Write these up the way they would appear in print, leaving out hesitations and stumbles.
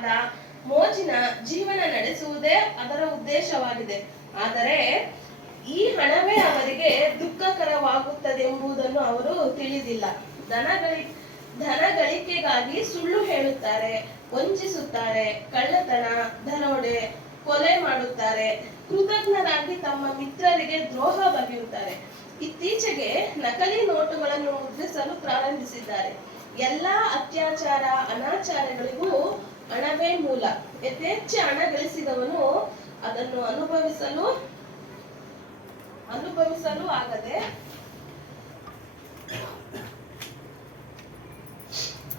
ಸುಖವಾದ ಮೋಜಿನ ಜೀವನ ನಡೆಸುವುದೇ ಅದರ ಉದ್ದೇಶವಾಗಿದೆ. ಆದರೆ ಈ ಹಣವೇ ಅವರಿಗೆ ದುಃಖಕರವಾಗುತ್ತದೆಂಬುದನ್ನು ಅವರು ತಿಳಿದಿಲ್ಲ. ಧನ ಗಳಿಕೆಗಾಗಿ ಸುಳ್ಳು ಹೇಳುತ್ತಾರೆ, ವಂಚಿಸುತ್ತಾರೆ, ಕಳ್ಳತನ, ದರೋಡೆ, ಕೊಲೆ ಮಾಡುತ್ತಾರೆ, ಕೃತಜ್ಞರಾಗಿ ತಮ್ಮ ಮಿತ್ರರಿಗೆ ದ್ರೋಹ ಬಗೆಯುತ್ತಾರೆ. ಇತ್ತೀಚೆಗೆ ನಕಲಿ ನೋಟುಗಳನ್ನು ಮುದ್ರಿಸಲು ಪ್ರಾರಂಭಿಸಿದ್ದಾರೆ. ಎಲ್ಲಾ ಅತ್ಯಾಚಾರ ಅನಾಚಾರಗಳಿಗೂ ಹಣವೇ ಮೂಲ. ಯಥೇಚ್ಛ ಹಣ ಗಳಿಸಿದವನು ಅದನ್ನು ಅನುಭವಿಸಲು ಆಗದೆ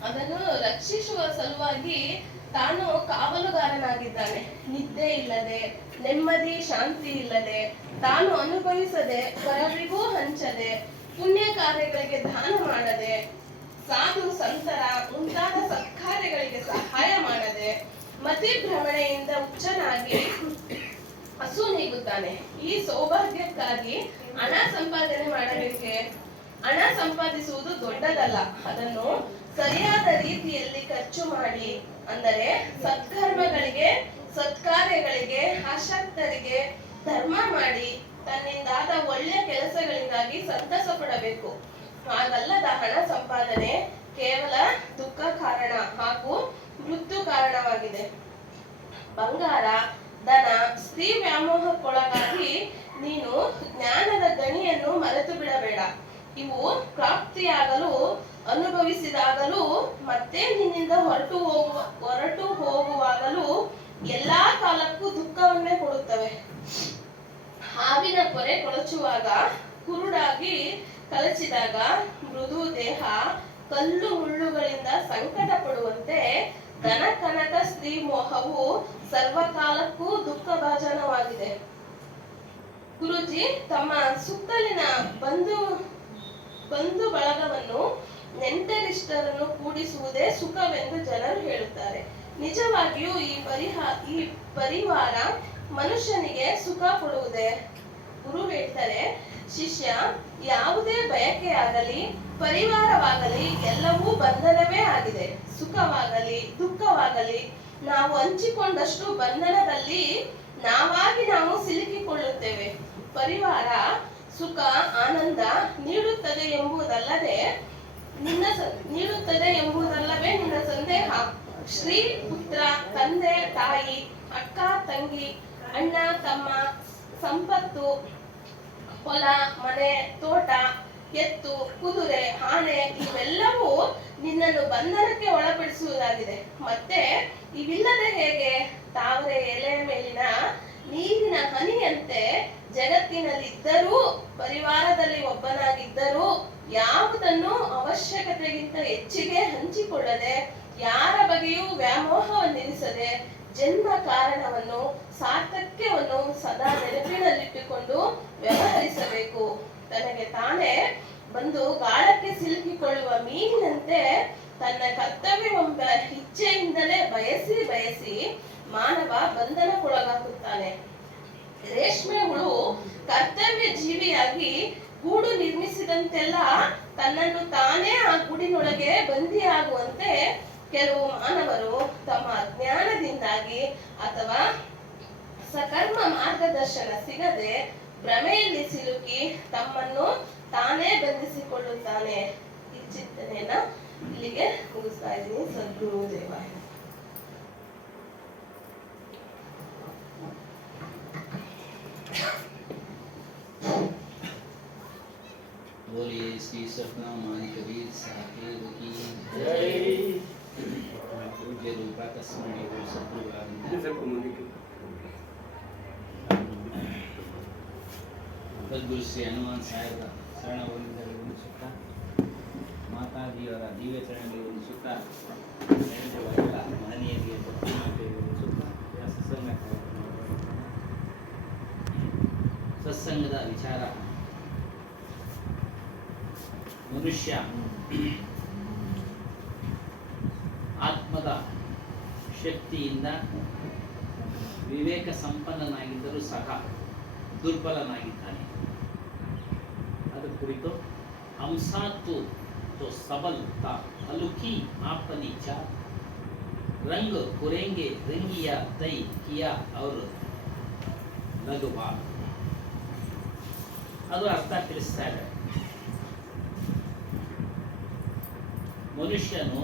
ಅದನ್ನು ರಕ್ಷಿಸುವ ಸಲುವಾಗಿ ತಾನು ಕಾವಲುಗಾರನಾಗಿದ್ದಾನೆ. ನಿದ್ದೆ ಇಲ್ಲದೆ, ನೆಮ್ಮದಿ ಶಾಂತಿ ಇಲ್ಲದೆ, ತಾನು ಅನುಭವಿಸದೆ, ಪರರಿಗೂ ಹಂಚದೆ, ಪುಣ್ಯ ಕಾರ್ಯಗಳಿಗೆ ದಾನ ಮಾಡದೆ, ಸಾಧು ಸಂತರ ಮುಂತಾದ ಸತ್ಕಾರ್ಯಗಳಿಗೆ ಸಹಾಯ ಮಾಡದೆ, ಮತಿಭ್ರಮಣೆಯಿಂದ ಹುಚ್ಚನಾಗಿ ಹಸು ನೀಗುತ್ತಾನೆ. ಈ ಸೌಭಾಗ್ಯಕ್ಕಾಗಿ ಹಣ ಸಂಪಾದನೆ ಮಾಡಬೇಕೆ? ಹಣ ಸಂಪಾದಿಸುವುದು ದೊಡ್ಡದಲ್ಲ. ಅದನ್ನು ಸರಿಯಾದ ರೀತಿಯಲ್ಲಿ ಖರ್ಚು ಮಾಡಿ, ಅಂದರೆ ಸತ್ಕರ್ಮಗಳಿಗೆ, ಸತ್ಕಾರ್ಯಗಳಿಗೆ, ಆಸಕ್ತರಿಗೆ ಧರ್ಮ ಮಾಡಿ, ತನ್ನಿಂದಾದ ಒಳ್ಳೆಯ ಕೆಲಸಗಳಿಗಾಗಿ ಸಂತಸ ಪಡಬೇಕು. ಹಾಗಲ್ಲದ ಹಣ ಸಂಪಾದನೆ ಕೇವಲ ದುಃಖ ಕಾರಣ ಹಾಗೂ ಮೃತ್ಯು ಕಾರಣವಾಗಿದೆ. ಬಂಗಾರ, ಧನ, ಸ್ತ್ರೀ ವ್ಯಾಮೋಹಕ್ಕೊಳಗಾಗಿ ನೀನು ಜ್ಞಾನದ ಗಣಿಯನ್ನು ಮರೆತು ಬಿಡಬೇಡ. ಇವು ಪ್ರಾಪ್ತಿಯಾಗಲು, ಅನುಭವಿಸಿದಾಗಲೂ, ಮತ್ತೆ ನಿನ್ನಿಂದ ಹೊರಟು ಹೋಗುವಾಗಲೂ ಎಲ್ಲಾ ಕಾಲಕ್ಕೂ ದುಃಖವನ್ನೇ ಕೊಡುತ್ತವೆ. ಹಾವಿನ ಪೊರೆ ಕೊಳಚುವಾಗ, ಕುರುಡಾಗಿ ಕಳಚಿದಾಗ ಮೃದು ದೇಹ ಕಲ್ಲು ಮುಳ್ಳುಗಳಿಂದ ಸಂಕಟ ಪಡುವಂತೆ ಧನ ಕನಕ ಸ್ತ್ರೀ ಮೋಹವು ಸರ್ವಕಾಲಕ್ಕೂ ದುಃಖಭಾಜನವಾಗಿದೆ. ಗುರುಜಿ ತಮ್ಮ ಸುತ್ತಲಿನ ಬಂಧು ಬಳಗವನ್ನು, ನೆಂಟರಿಷ್ಟರನ್ನು ಕೂಡಿಸುವುದೇ ಸುಖವೆಂದು ಜನರು ಹೇಳುತ್ತಾರೆ. ನಿಜವಾಗಿಯೂ ಈ ಪರಿವಾರ ಮನುಷ್ಯನಿಗೆ ಸುಖ ಕೊಡುವುದೇ? ಗುರು ಹೇಳ್ತಾರೆ, ಶಿಷ್ಯ, ಯಾವುದೇ ಬಯಕೆಯಾಗಲಿ ಪರಿವಾರವಾಗಲಿ ಎಲ್ಲವೂ ಬಂಧನವೇ ಆಗಿದೆ. ಸುಖವಾಗಲಿ ದುಃಖವಾಗಲಿ ನಾವು ಹಂಚಿಕೊಂಡಷ್ಟು ಬಂಧನದಲ್ಲಿ ನಾವಾಗಿ ನಾವು ಸಿಲುಕಿಕೊಳ್ಳುತ್ತೇವೆ. ಪರಿವಾರ ಸುಖ ಆನಂದ ನೀಡುತ್ತದೆ ಎಂಬುದಲ್ಲವೇ ನಿನ್ನ ಸಂದೇಹ. ಶ್ರೀ ಪುತ್ರ, ತಂದೆ ತಾಯಿ, ಅಕ್ಕ ತಂಗಿ, ಅಣ್ಣ ತಮ್ಮ, ಸಂಪತ್ತು, ಹೊಲ ಮನೆ, ತೋಟ, ಎತ್ತು, ಕುದುರೆ, ಆನೆ ಇವೆಲ್ಲವೂ ನಿನ್ನನ್ನು ಬಂಧನಕ್ಕೆ ಒಳಪಡಿಸುವುದಾಗಿದೆ. ಮತ್ತೆ ಇವಿಲ್ಲದೆ ಹೇಗೆ? ತಾವರೆ ಎಲೆಯ ಮೇಲಿನ ನೀರಿನ ಹನಿಯಂತೆ ಜಗತ್ತಿನಲ್ಲಿದ್ದರೂ, ಪರಿವಾರದಲ್ಲಿ ಒಬ್ಬನಾಗಿದ್ದರೂ, ಯಾವುದನ್ನು ಅವಶ್ಯಕತೆಗಿಂತ ಹೆಚ್ಚಿಗೆ ಹಂಚಿಕೊಳ್ಳದೆ, ಯಾರ ಬಗೆಯೂ ವ್ಯಾಮೋಹವನ್ನಿರಿಸದೆ, ಜನ್ಮ ಕಾರಣವನ್ನು, ಸಾರ್ಥಕ್ಯವನ್ನು ಸದಾ ನೆನಪಿನಲ್ಲಿಟ್ಟುಕೊಂಡು ವ್ಯವಹರಿಸಬೇಕು. ತನಗೆ ತಾನೇ ಬಂದು ಗಾಳಕ್ಕೆ ಸಿಲುಕಿಕೊಳ್ಳುವ ಮೀನಿನಂತೆ ತನ್ನ ಕರ್ತವ್ಯವೆಂಬ ಇಚ್ಛೆಯಿಂದಲೇ ಬಯಸಿ ಮಾನವ ಬಂಧನಕ್ಕೊಳಗಾಗುತ್ತಾನೆ. ರೇಷ್ಮೆ ಹುಳು ಕರ್ತವ್ಯ ಜೀವಿಯಾಗಿ ಗೂಡು ನಿರ್ಮಿಸಿದಂತೆಲ್ಲ ತನ್ನನ್ನು ತಾನೇ ಆ ಗೂಡಿನೊಳಗೆ ಬಂದಿಯಾಗುವಂತೆ ಕೆಲವು ಮಾನವರು ತಮ್ಮ ಅಜ್ಞಾನದಿಂದಾಗಿ ಅಥವಾ ಸಕರ್ಮ ಮಾರ್ಗದರ್ಶನ ಸಿಗದೆ ಭ್ರಮೆಯಲ್ಲಿ ಸಿಲುಕಿ ತಮ್ಮನ್ನು ತಾನೇ ಬಂಧಿಸಿಕೊಳ್ಳುತ್ತಾನೆ. ಈ ಚಿಂತನೆಯನ್ನ ಇಲ್ಲಿಗೆ ಮುಗಿಸ್ತಾ ಇದ್ದೀನಿ. ಸದ್ಗುರು ದೇವಾಯ. बोलिए श्री सपना मानी कबीर साहेब की जय। पूज्य रूपा तस्मय सद्गुरु श्री हनुमान साहेब ಶರಣವೊಂದಿರಲಿ ಒಂದು ಸುತ್ತ, ಮಾತಾಜಿಯವರ ದಿವ್ಯ ಚರಣಗಳಿಗೆ ಒಂದು ಸುತ್ತ, ಮಹನೀಯರಿಗೆ ಭಕ್ತಿ ಮಾತೆಗೆ ಒಂದು ಸುತ್ತ, ಸತ್ಸಂಗದ ವಿಚಾರ. ಮನುಷ್ಯ ಆತ್ಮದ ಶಕ್ತಿಯಿಂದ ವಿವೇಕ ಸಂಪನ್ನನಾಗಿದ್ದರೂ ಸಹ ದುರ್ಬಲನಾಗಿದ್ದಾನೆ. ಅದರ ಕುರಿತು ಹಂಸಾತು तो सबल था अलुकी आपनी चार ರಂಗ್ ಕುರೆಂಗೆ ರಂಗಿಯ ತೈ ಕಿಯಾ ಅವರು ಲಘುವಾ. ಅದು ಅರ್ಥ ತಿಳಿಸ್ತಾ ಇದೆ. ಮನುಷ್ಯನು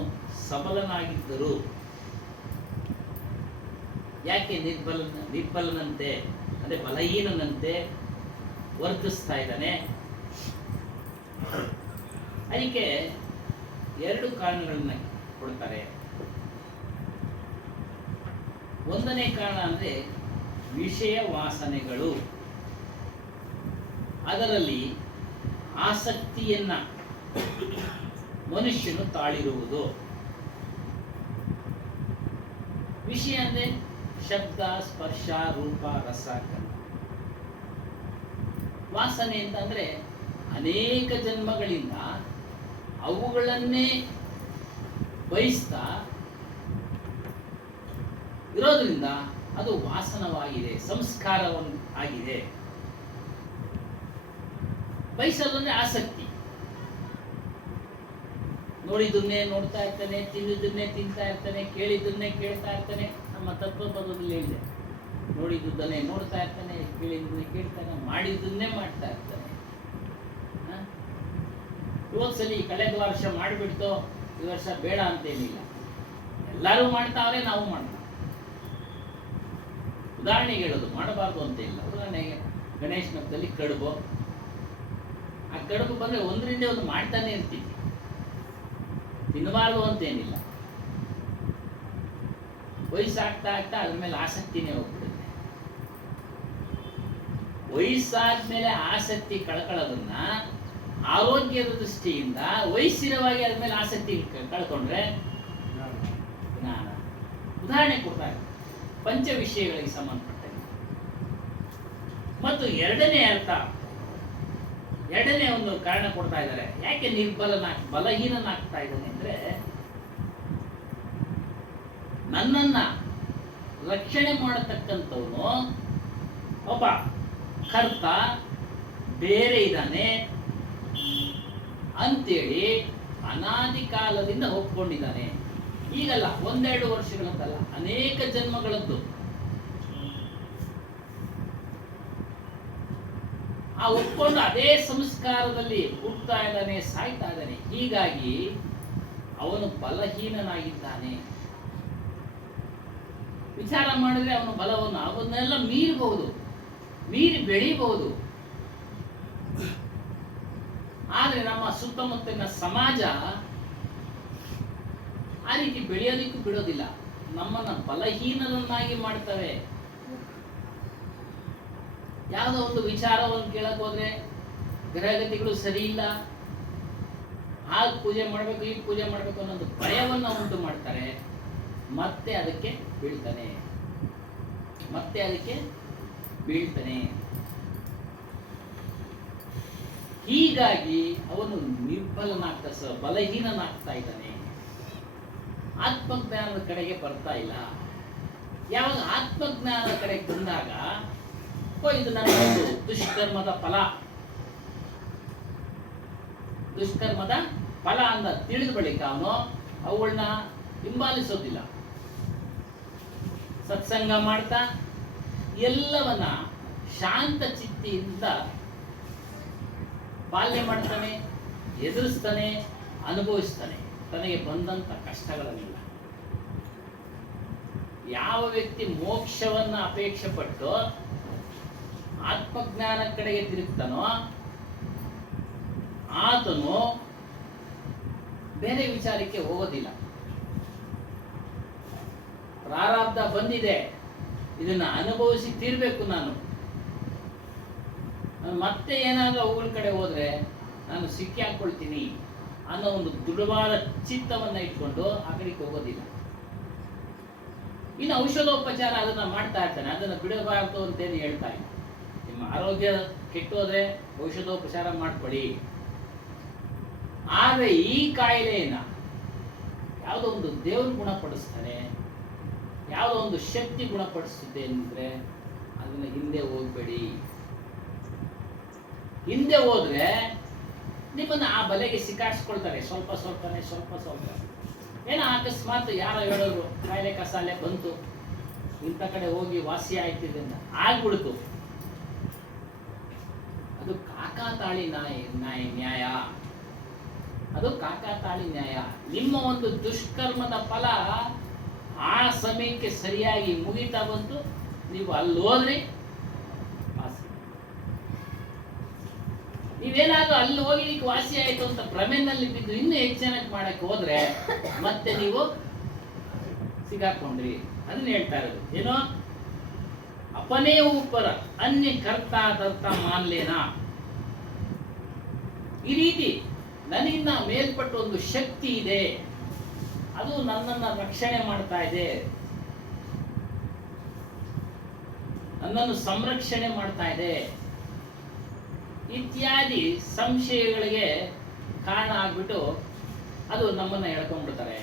ಸಬಲನಾಗಿದ್ದರೂ ಯಾಕೆ ನಿರ್ಬಲನಂತೆ ಅಂದ್ರೆ ಬಲಹೀನನಂತೆ ವರ್ತಿಸ್ತಾ ಇದ್ದಾನೆ? ಅದಕ್ಕೆ ಎರಡು ಕಾರಣಗಳನ್ನ ಕೊಡ್ತಾರೆ. ಒಂದನೇ ಕಾರಣ ಅಂದ್ರೆ ವಿಷಯ ವಾಸನೆಗಳು, ಅದರಲ್ಲಿ ಆಸಕ್ತಿಯನ್ನ ಮನುಷ್ಯನು ತಾಳಿರುವುದು. ವಿಷಯ ಅಂದ್ರೆ ಶಬ್ದ, ಸ್ಪರ್ಶ, ರೂಪ, ರಸ, ಗಂಧ. ವಾಸನೆ ಅಂತಂದ್ರೆ ಅನೇಕ ಜನ್ಮಗಳಿಂದ ಅವುಗಳನ್ನೇ ಬಯಸ್ತಾ ಇರೋದ್ರಿಂದ ಅದು ವಾಸನವಾಗಿದೆ, ಸಂಸ್ಕಾರವನ್ನು ಆಗಿದೆ. ಬಯಸಲು ಅಂದ್ರೆ ಆಸಕ್ತಿ. ನೋಡಿದ್ದನ್ನೇ ನೋಡ್ತಾ ಇರ್ತಾನೆ, ತಿಂದಿದ್ದನ್ನೇ ತಿಂತಾ ಇರ್ತಾನೆ, ಕೇಳಿದ್ದನ್ನೇ ಕೇಳ್ತಾ ಇರ್ತಾನೆ. ನಮ್ಮ ತತ್ವಪದದಲ್ಲಿ ಹೇಳಿದೆ, ನೋಡಿದ್ದನ್ನೇ ನೋಡ್ತಾ ಇರ್ತಾನೆ, ಕೇಳಿದ್ದನ್ನೇ ಕೇಳ್ತಾನೆ, ಮಾಡಿದ್ದನ್ನೇ ಮಾಡ್ತಾ ಇರ್ತಾನೆ. ಹೋದ್ಸಲಿ ಕಳೆದ ವರ್ಷ ಮಾಡಿಬಿಡ್ತು, ಈ ವರ್ಷ ಬೇಡ ಅಂತೇನಿಲ್ಲ. ಎಲ್ಲರೂ ಮಾಡ್ತಾವ್ರೆ, ನಾವು ಮಾಡ್ತಾವೆ. ಉದಾಹರಣೆಗೆ ಹೇಳೋದು, ಮಾಡಬಾರ್ದು ಅಂತ ಇಲ್ಲ. ಉದಾಹರಣೆಗೆ ಗಣೇಶನ ಹಬ್ಬದಲ್ಲಿ ಕಡುಬು, ಆ ಕಡುಬು ಬಂದ್ರೆ ಒಂದರಿಂದ ಒಂದು ಮಾಡ್ತಾನೆ ಇರ್ತೀವಿ, ತಿನ್ನಬಾರ್ದು ಅಂತೇನಿಲ್ಲ. ವಯಸ್ಸಾಗ್ತಾ ಆಗ್ತಾ ಅದ್ರ ಮೇಲೆ ಆಸಕ್ತಿನೇ ಹೋಗ್ಬಿಡುತ್ತೆ. ವಯಸ್ಸಾದ್ಮೇಲೆ ಆಸಕ್ತಿ ಕಳ್ಕೊಳ್ಳೋದನ್ನ ಆರೋಗ್ಯದ ದೃಷ್ಟಿಯಿಂದ ವಯಸ್ಸಿನವಾಗಿ ಅದ್ರ ಮೇಲೆ ಆಸಕ್ತಿ ಕಳ್ಕೊಂಡ್ರೆ ಜ್ಞಾನ. ಉದಾಹರಣೆ ಕೊಡ್ತಾರೆ ಪಂಚ ವಿಷಯಗಳಿಗೆ ಸಂಬಂಧಪಟ್ಟಂತೆ. ಮತ್ತು ಎರಡನೇ ಒಂದು ಕಾರಣ ಕೊಡ್ತಾ ಇದ್ದಾರೆ, ಯಾಕೆ ಬಲಹೀನನಾಗ್ತಾ ಇದ್ದಾನೆ ಅಂದ್ರೆ, ನನ್ನನ್ನ ರಕ್ಷಣೆ ಮಾಡತಕ್ಕಂಥವನು ಒಬ್ಬ ಕರ್ತ ಬೇರೆ ಇದ್ದಾನೆ ಅಂತೇಳಿ ಅನಾದಿ ಕಾಲದಿಂದ ಒಪ್ಕೊಂಡಿದ್ದಾನೆ. ಈಗಲ್ಲ, ಒಂದೆರಡು ವರ್ಷಗಳದ್ದಲ್ಲ, ಅನೇಕ ಜನ್ಮಗಳದ್ದು. ಆ ಒಪ್ಕೊಂಡು ಅದೇ ಸಂಸ್ಕಾರದಲ್ಲಿ ಹುಟ್ಟುತ್ತಾ ಇದ್ದಾನೆ, ಸಾಯ್ತಾ ಇದ್ದಾನೆ. ಹೀಗಾಗಿ ಅವನು ಬಲಹೀನನಾಗಿದ್ದಾನೆ. ವಿಚಾರ ಮಾಡಿದ್ರೆ ಅವನ ಬಲವನ್ನು ಅವನ್ನೆಲ್ಲ ಮೀರಿ ಬೆಳೀಬಹುದು. ಆದ್ರೆ ನಮ್ಮ ಸುತ್ತಮುತ್ತಲಿನ ಸಮಾಜ ಆ ರೀತಿ ಬೆಳೆಯೋದಿಕ್ಕೂ ಬಿಡೋದಿಲ್ಲ, ನಮ್ಮನ್ನ ಬಲಹೀನರನ್ನಾಗಿ ಮಾಡ್ತವೆ. ಯಾವುದೋ ಒಂದು ವಿಚಾರವನ್ನು ಕೇಳಕ್ ಹೋದ್ರೆ ಗ್ರಹಗತಿಗಳು ಸರಿ ಇಲ್ಲ, ಆಗ ಪೂಜೆ ಮಾಡ್ಬೇಕು, ಈಗ ಪೂಜೆ ಮಾಡ್ಬೇಕು ಅನ್ನೋದು ಭಯವನ್ನ ಉಂಟು ಮಾಡ್ತಾರೆ. ಮತ್ತೆ ಅದಕ್ಕೆ ಬೀಳ್ತಾನೆ. ಹೀಗಾಗಿ ಅವನು ಬಲಹೀನನಾಗ್ತಾ ಇದ್ದಾನೆ. ಆತ್ಮಜ್ಞಾನದ ಕಡೆಗೆ ಬರ್ತಾ ಇಲ್ಲ. ಯಾವಾಗ ಆತ್ಮಜ್ಞಾನದ ಕಡೆಗೆ ಬಂದಾಗ, ಇದು ನನ್ನ ಒಂದು ದುಷ್ಕರ್ಮದ ಫಲ ಅಂತ ತಿಳಿದ ಬಳಿಕ ಅವನು ಅವುಗಳನ್ನ ಹಿಂಬಾಲಿಸೋದಿಲ್ಲ. ಸತ್ಸಂಗ ಮಾಡ್ತಾ ಎಲ್ಲವನ್ನ ಶಾಂತ ಚಿತ್ತಿಯಿಂದ ಪಾಲನೆ ಮಾಡ್ತಾನೆ, ಎದುರಿಸ್ತಾನೆ, ಅನುಭವಿಸ್ತಾನೆ ತನಗೆ ಬಂದಂತ ಕಷ್ಟಗಳನ್ನೆಲ್ಲ. ಯಾವ ವ್ಯಕ್ತಿ ಮೋಕ್ಷವನ್ನ ಅಪೇಕ್ಷೆ ಪಟ್ಟು ಆತ್ಮಜ್ಞಾನ ಕಡೆಗೆ ತಿರುಗ್ತಾನೋ ಆತನು ಬೇರೆ ವಿಚಾರಕ್ಕೆ ಹೋಗೋದಿಲ್ಲ. ಪ್ರಾರಬ್ಧ ಬಂದಿದೆ, ಇದನ್ನ ಅನುಭವಿಸಿ ತೀರ್ಬೇಕು ನಾನು ಮತ್ತೆ ಏನಾದ್ರೂ ಅವುಗಳ ಕಡೆ ಹೋದ್ರೆ ನಾನು ಸಿಕ್ಕಿ ಹಾಕೊಳ್ತೀನಿ ಅನ್ನೋ ಒಂದು ದೃಢವಾದ ಚಿತ್ತವನ್ನ ಇಟ್ಕೊಂಡು ಆ ಕಡೆಗೆ ಹೋಗೋದಿಲ್ಲ. ಇನ್ನು ಔಷಧೋಪಚಾರ ಅದನ್ನ ಮಾಡ್ತಾ ಇರ್ತಾನೆ, ಅದನ್ನ ಬಿಡಬಾರ್ದು ಅಂತೇನು ಹೇಳ್ತಾ ಇಲ್ಲ. ನಿಮ್ಮ ಆರೋಗ್ಯ ಕೆಟ್ಟೋದ್ರೆ ಔಷಧೋಪಚಾರ ಮಾಡ್ಕೊಳ್ಳಿ. ಆದ್ರೆ ಈ ಕಾಯಿಲೆಯನ್ನ ಯಾವುದೋ ಒಂದು ದೇವರು ಗುಣಪಡಿಸ್ತಾನೆ, ಯಾವುದೋ ಒಂದು ಶಕ್ತಿ ಗುಣಪಡಿಸುತ್ತೆ ಅಂದ್ರೆ ಅದನ್ನ ಹಿಂದೆ ಹೋಗ್ಬೇಡಿ. ಹಿಂದೆ ಹೋದ್ರೆ ನಿಮ್ಮನ್ನ ಆ ಬಲೆಗೆ ಸಿಕ್ಕಾಯಿಸ್ಕೊಳ್ತಾರೆ, ಸ್ವಲ್ಪ ಏನೋ ಅಕಸ್ಮಾತ್ ಯಾರೋ ಹೇಳೋರು ಕಾಯಿಲೆ ಕಸಾಲೆ ಬಂತು, ಇಂಥ ಕಡೆ ಹೋಗಿ ವಾಸಿ ಆಯ್ತಿದ್ರಿಂದ ಆಗ್ಬಿಡ್ತು, ಅದು ಕಾಕಾತಾಳಿ ನ್ಯಾಯ. ಅದು ಕಾಕಾತಾಳಿ ನ್ಯಾಯ. ನಿಮ್ಮ ಒಂದು ದುಷ್ಕರ್ಮದ ಫಲ ಆ ಸಮಯಕ್ಕೆ ಸರಿಯಾಗಿ ಮುಗಿತಾ ಬಂತು, ನೀವು ಅಲ್ಲಿ ಹೋದ್ರಿ ವಾಸಿ. ನೀವೇನಾದ್ರೂ ಅಲ್ಲಿ ಹೋಗಿ ವಾಸಿ ಆಯ್ತು ಅಂತ ಭ್ರಮೆನಲ್ಲಿ ಬಿದ್ದು ಇನ್ನೂ ಹೆಚ್ಚಿನಕ್ಕೆ ಮಾಡಕ್ಕೆ ಹೋದ್ರೆ ಮತ್ತೆ ನೀವು ಸಿಗಾಕೊಂಡ್ರಿ. ಅದನ್ನ ಹೇಳ್ತಾ ಇರೋದು ಏನೋ, ಅಪನೇ ಉಪ್ಪರ ಅನ್ಯ ಕರ್ತಾ ದರ್ತ ಮಾನ್ಲೇನಾ. ಈ ರೀತಿ ನನ್ನಿಂದ ಮೇಲ್ಪಟ್ಟ ಒಂದು ಶಕ್ತಿ ಇದೆ, ಅದು ನನ್ನನ್ನು ರಕ್ಷಣೆ ಮಾಡ್ತಾ ಇದೆ, ನನ್ನನ್ನು ಸಂರಕ್ಷಣೆ ಮಾಡ್ತಾ ಇದೆ ಇತ್ಯಾದಿ ಸಂಶಯಗಳಿಗೆ ಕಾರಣ ಆಗ್ಬಿಟ್ಟು ಅದು ನಮ್ಮನ್ನ ಎಳ್ಕೊಂಡ್ಬಿಡ್ತಾರೆ.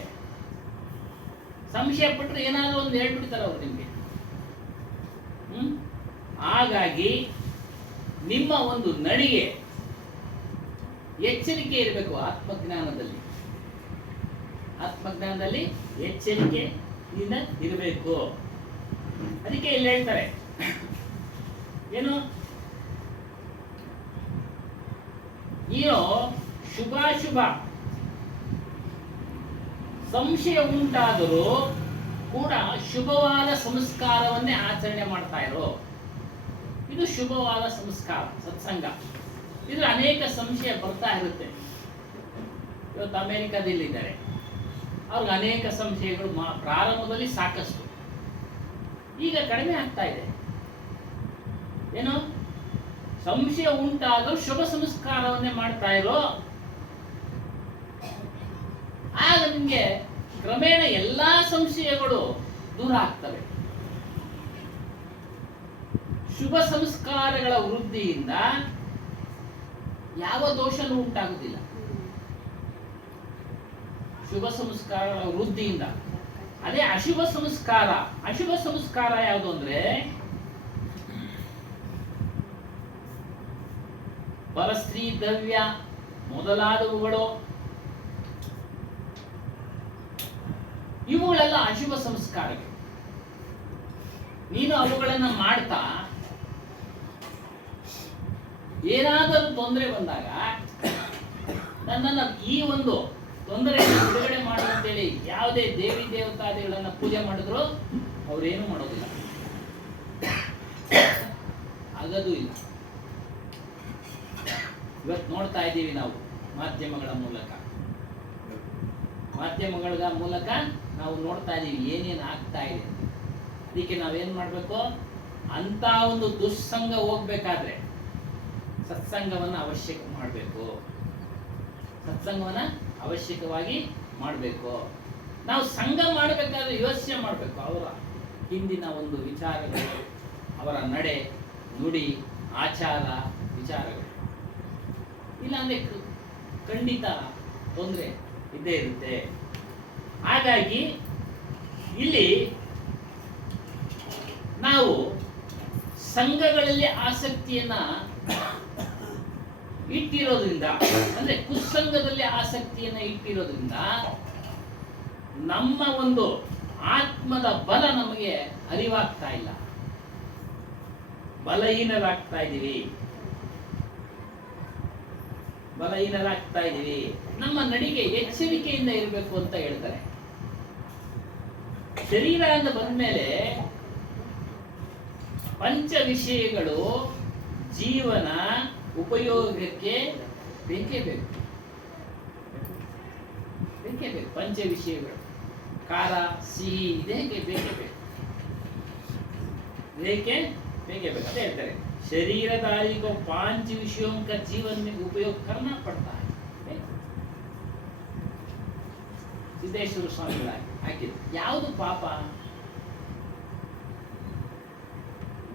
ಸಂಶಯ ಪಟ್ಟರೆ ಏನಾದ್ರೂ ಒಂದು ಹೇಳ್ಬಿಡ್ತಾರೆ ಅವ್ರು ನಿಮ್ಗೆ. ಹಾಗಾಗಿ ನಿಮ್ಮ ಒಂದು ನಡಿಗೆ ಎಚ್ಚರಿಕೆ ಇರಬೇಕು. ಆತ್ಮಜ್ಞಾನದಲ್ಲಿ ಎಚ್ಚರಿಕೆಯಿಂದ ಇರಬೇಕು. ಅದಕ್ಕೆ ಇಲ್ಲಿ ಹೇಳ್ತಾರೆ ಏನು, ನೀನು ಶುಭಾಶುಭ ಸಂಶಯ ಉಂಟಾದರೂ ಕೂಡ ಶುಭವಾದ ಸಂಸ್ಕಾರವನ್ನೇ ಆಚರಣೆ ಮಾಡ್ತಾ ಇರೋ. ಇದು ಶುಭವಾದ ಸಂಸ್ಕಾರ ಸತ್ಸಂಗ. ಇದು ಅನೇಕ ಸಂಶಯ ಬರ್ತಾ ಇರುತ್ತೆ. ಇವತ್ತು ಅಮೆರಿಕದಲ್ಲಿದ್ದಾರೆ, ಅವ್ರಿಗೆ ಅನೇಕ ಸಂಶಯಗಳು ಪ್ರಾರಂಭದಲ್ಲಿ ಸಾಕಷ್ಟು, ಈಗ ಕಡಿಮೆ ಆಗ್ತಾ ಇದೆ. ಏನು ಸಂಶಯ ಉಂಟಾದರೂ ಶುಭ ಸಂಸ್ಕಾರವನ್ನೇ ಮಾಡ್ತಾ ಇರೋ. ಆಗ ನಿಮಗೆ ಕ್ರಮೇಣ ಎಲ್ಲಾ ಸಂಶಯಗಳು ದೂರ ಆಗ್ತವೆ. ಶುಭ ಸಂಸ್ಕಾರಗಳ ವೃದ್ಧಿಯಿಂದ ಯಾವ ದೋಷನೂ ಉಂಟಾಗುವುದಿಲ್ಲ. ಶುಭ ಸಂಸ್ಕಾರಗಳ ವೃದ್ಧಿಯಿಂದ. ಅದೇ ಅಶುಭ ಸಂಸ್ಕಾರ. ಅಶುಭ ಸಂಸ್ಕಾರ ಯಾವುದು ಅಂದ್ರೆ ಪರಸ್ತ್ರೀ ದ್ರವ್ಯ ಮೊದಲಾದವುಗಳು, ಇವುಗಳೆಲ್ಲ ಅಶುಭ ಸಂಸ್ಕಾರಗಳು. ನೀನು ಅವುಗಳನ್ನು ಮಾಡ್ತಾ ಏನಾದರೂ ತೊಂದರೆ ಬಂದಾಗ ನನ್ನನ್ನು ಈ ಒಂದು ತೊಂದರೆಯನ್ನು ಬಿಡುಗಡೆ ಮಾಡುವಂತೇಳಿ ಯಾವುದೇ ದೇವಿ ದೇವತಾದಿಗಳನ್ನ ಪೂಜೆ ಮಾಡಿದ್ರು ಅವ್ರೇನು ಮಾಡೋದಿಲ್ಲ, ಆಗದೂ ಇಲ್ಲ. ಇವತ್ತು ನೋಡ್ತಾ ಇದ್ದೀವಿ ನಾವು ಮಾಧ್ಯಮಗಳ ಮೂಲಕ ನಾವು ನೋಡ್ತಾ ಇದ್ದೀವಿ ಏನೇನು ಆಗ್ತಾ ಇದೆ. ಅದಕ್ಕೆ ನಾವೇನ್ ಮಾಡಬೇಕು, ಅಂತ ಒಂದು ದುಸ್ಸಂಗ ಹೋಗ್ಬೇಕಾದ್ರೆ ಸತ್ಸಂಗವನ್ನ ಅವಶ್ಯಕವಾಗಿ ಮಾಡಬೇಕು. ನಾವು ಸಂಘ ಮಾಡಬೇಕಾದ್ರೆ ಯೋಚನೆ ಮಾಡಬೇಕು ಅವರ ಹಿಂದಿನ ಒಂದು ವಿಚಾರಗಳು, ಅವರ ನಡೆ ನುಡಿ ಆಚಾರ ವಿಚಾರಗಳು. ಇಲ್ಲಾಂದ್ರೆ ಖಂಡಿತ ತೊಂದರೆ ಇದ್ದೇ ಇರುತ್ತೆ. ಹಾಗಾಗಿ ಇಲ್ಲಿ ನಾವು ಸಂಘಗಳಲ್ಲಿ ಆಸಕ್ತಿಯನ್ನ ಇಟ್ಟಿರೋದ್ರಿಂದ, ಅಂದ್ರೆ ಕುಸ್ಸಂಗದಲ್ಲಿ ಆಸಕ್ತಿಯನ್ನ ಇಟ್ಟಿರೋದ್ರಿಂದ ನಮ್ಮ ಒಂದು ಆತ್ಮದ ಬಲ ನಮಗೆ ಅರಿವಾಗ್ತಾ ಇಲ್ಲ, ಬಲಹೀನರಾಗ್ತಾ ಇದ್ದೀವಿ. ನಮ್ಮ ನಡಿಗೆ ಎಚ್ಚರಿಕೆಯಿಂದ ಇರಬೇಕು ಅಂತ ಹೇಳ್ತಾರೆ. ಶರೀರ ಅಂತ ಬಂದ್ಮೇಲೆ ಪಂಚ ವಿಷಯಗಳು ಜೀವನ ಉಪಯೋಗಕ್ಕೆ ಬೇಕೇ ಬೇಕು. ಪಂಚ ವಿಷಯಗಳು ಖಾರ ಸಿಹಿ ಇದಕ್ಕೆ ಬೇಕೇ ಬೇಕು ಅಂತ ಹೇಳ್ತಾರೆ. शरीरदारी को 5 विषयों का जीवन में उपयोग करना पड़ता है. ಸಿದ್ದೇಶ್ವರ ಸ್ವಾಮಿಗಳಾಗಿ ಹಾಕಿದ್ರು. ಯಾವುದು ಪಾಪ?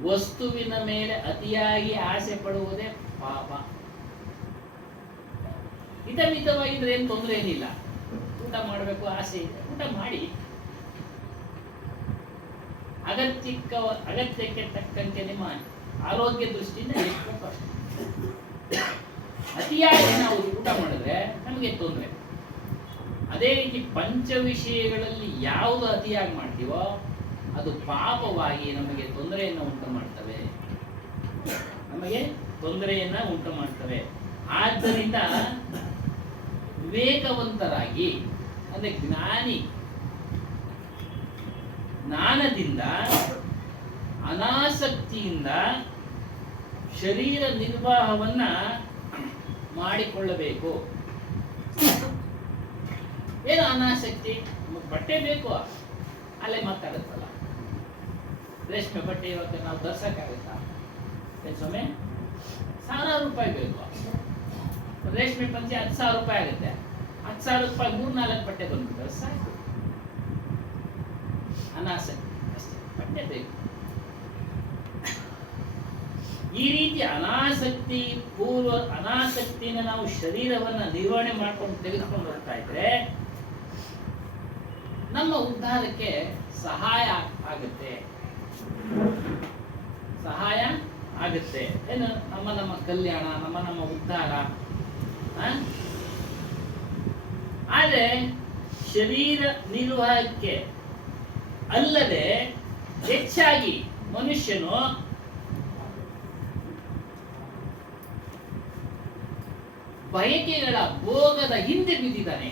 ವಸ್ತುವಿನ ಮೇಲೆ ಅತಿಯಾಗಿ ಆಸೆ ಪಡುವುದೇ ಪಾಪ. ಹಿತಮಿತವಾಗಿದ್ರೆ ಏನು ತೊಂದರೆ ಏನಿಲ್ಲ. ಊಟ ಮಾಡಬೇಕು ಆಸೆ ಇದೆ, ಊಟ ಮಾಡಿ. ಅಗತ್ಯಕ್ಕೆ ತಕ್ಕಂತೆ ನಿಮ್ಮ ಆರೋಗ್ಯ ದೃಷ್ಟಿಯಿಂದ ಎಷ್ಟು ಅತಿಯಾಗಿ ನಾವು ಊಟ ಮಾಡಿದ್ರೆ ನಮಗೆ ತೊಂದರೆ. ಅದೇ ರೀತಿ ಪಂಚ ವಿಷಯಗಳಲ್ಲಿ ಯಾವುದು ಅತಿಯಾಗಿ ಮಾಡ್ತೀವೋ ಅದು ಪಾಪವಾಗಿ ನಮಗೆ ತೊಂದರೆಯನ್ನು ಉಂಟು ಮಾಡ್ತವೆ, ನಮಗೆ ತೊಂದರೆಯನ್ನ ಉಂಟು ಮಾಡ್ತವೆ. ಆದ್ದರಿಂದ ವಿವೇಕವಂತರಾಗಿ ಅಂದ್ರೆ ಜ್ಞಾನದಿಂದ ಅನಾಸಕ್ತಿಯಿಂದ ಶರೀರ ನಿರ್ವಾಹವನ್ನ ಮಾಡಿಕೊಳ್ಳಬೇಕು. ಏನು ಅನಾಸಕ್ತಿ? ಬಟ್ಟೆ ಬೇಕು, ಅಲ್ಲೇ ಮಾತಾಡುತ್ತಲ್ಲ, ರೇಷ್ಮೆ ಬಟ್ಟೆ ಇವಾಗ ನಾವು ಧರಿಸಕ್ಕಾಗುತ್ತಾ? ಸ್ವಾಮಿ 1000 ರೂಪಾಯಿ ಬೇಕು, ರೇಷ್ಮೆ ಪಂಚೆ 10,000 ರೂಪಾಯಿ ಆಗುತ್ತೆ. 10,000 ರೂಪಾಯಿ 3-4 ಬಟ್ಟೆ ಬಂದ್ಬಿಟ್ರೆ ಸಾಕು. ಅನಾಸಕ್ತಿ ಅಷ್ಟೇ, ಬಟ್ಟೆ ಬೇಕು. ಈ ರೀತಿ ಅನಾಸಕ್ತಿನ ನಾವು ಶರೀರವನ್ನ ನಿರ್ವಹಣೆ ಮಾಡ್ಕೊಂಡು ತೆಗೆದುಕೊಂಡು ಹೋಗ್ತಾ ಇದ್ರೆ ನಮ್ಮ ಉದ್ಧಾರಕ್ಕೆ ಸಹಾಯ ಆಗುತ್ತೆ. ಏನು ನಮ್ಮ ಕಲ್ಯಾಣ, ನಮ್ಮ ಉದ್ಧಾರ. ಆದ್ರೆ ಶರೀರ ನಿರ್ವಾಹಕ್ಕೆ ಅಲ್ಲದೆ ಹೆಚ್ಚಾಗಿ ಮನುಷ್ಯನು ಬಯಕೆಗಳ ಭೋಗದ ಹಿಂದೆ ಬಿದ್ದಿದ್ದಾನೆ.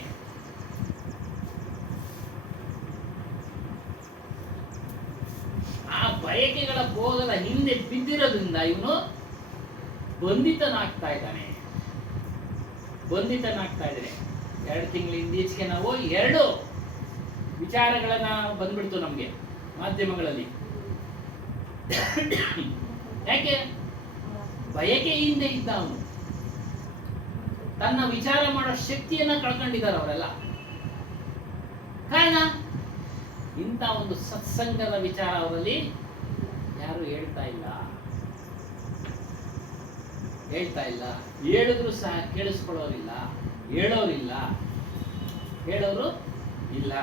ಆ ಬಯಕೆಗಳ ಭೋಗದ ಹಿಂದೆ ಬಿದ್ದಿರೋದ್ರಿಂದ ಇವನು ಬಂಧಿತನಾಗ್ತಾ ಇದ್ದಾನೆ. 2 ತಿಂಗಳಿಂದ ಈಚೆಗೆ ನಾವು 2 ವಿಚಾರಗಳನ್ನ ಬಂದ್ಬಿಡ್ತು ನಮ್ಗೆ ಮಾಧ್ಯಮಗಳಲ್ಲಿ. ಯಾಕೆ? ಬಯಕೆಯಿಂದ ಇದ್ದ ಅವನು ತನ್ನ ವಿಚಾರ ಮಾಡೋ ಶಕ್ತಿಯನ್ನ ಕಳ್ಕೊಂಡಿದ್ದಾರೆ ಅವರೆಲ್ಲ. ಕಾರಣ ಇಂಥ ಒಂದು ಸತ್ಸಂಗದ ವಿಚಾರ ಅವರಲ್ಲಿ ಯಾರು ಹೇಳ್ತಾ ಇಲ್ಲ. ಹೇಳಿದ್ರು ಸಹ ಕೇಳಿಸ್ಕೊಳ್ಳೋರಿಲ್ಲ, ಹೇಳೋರು ಇಲ್ಲ.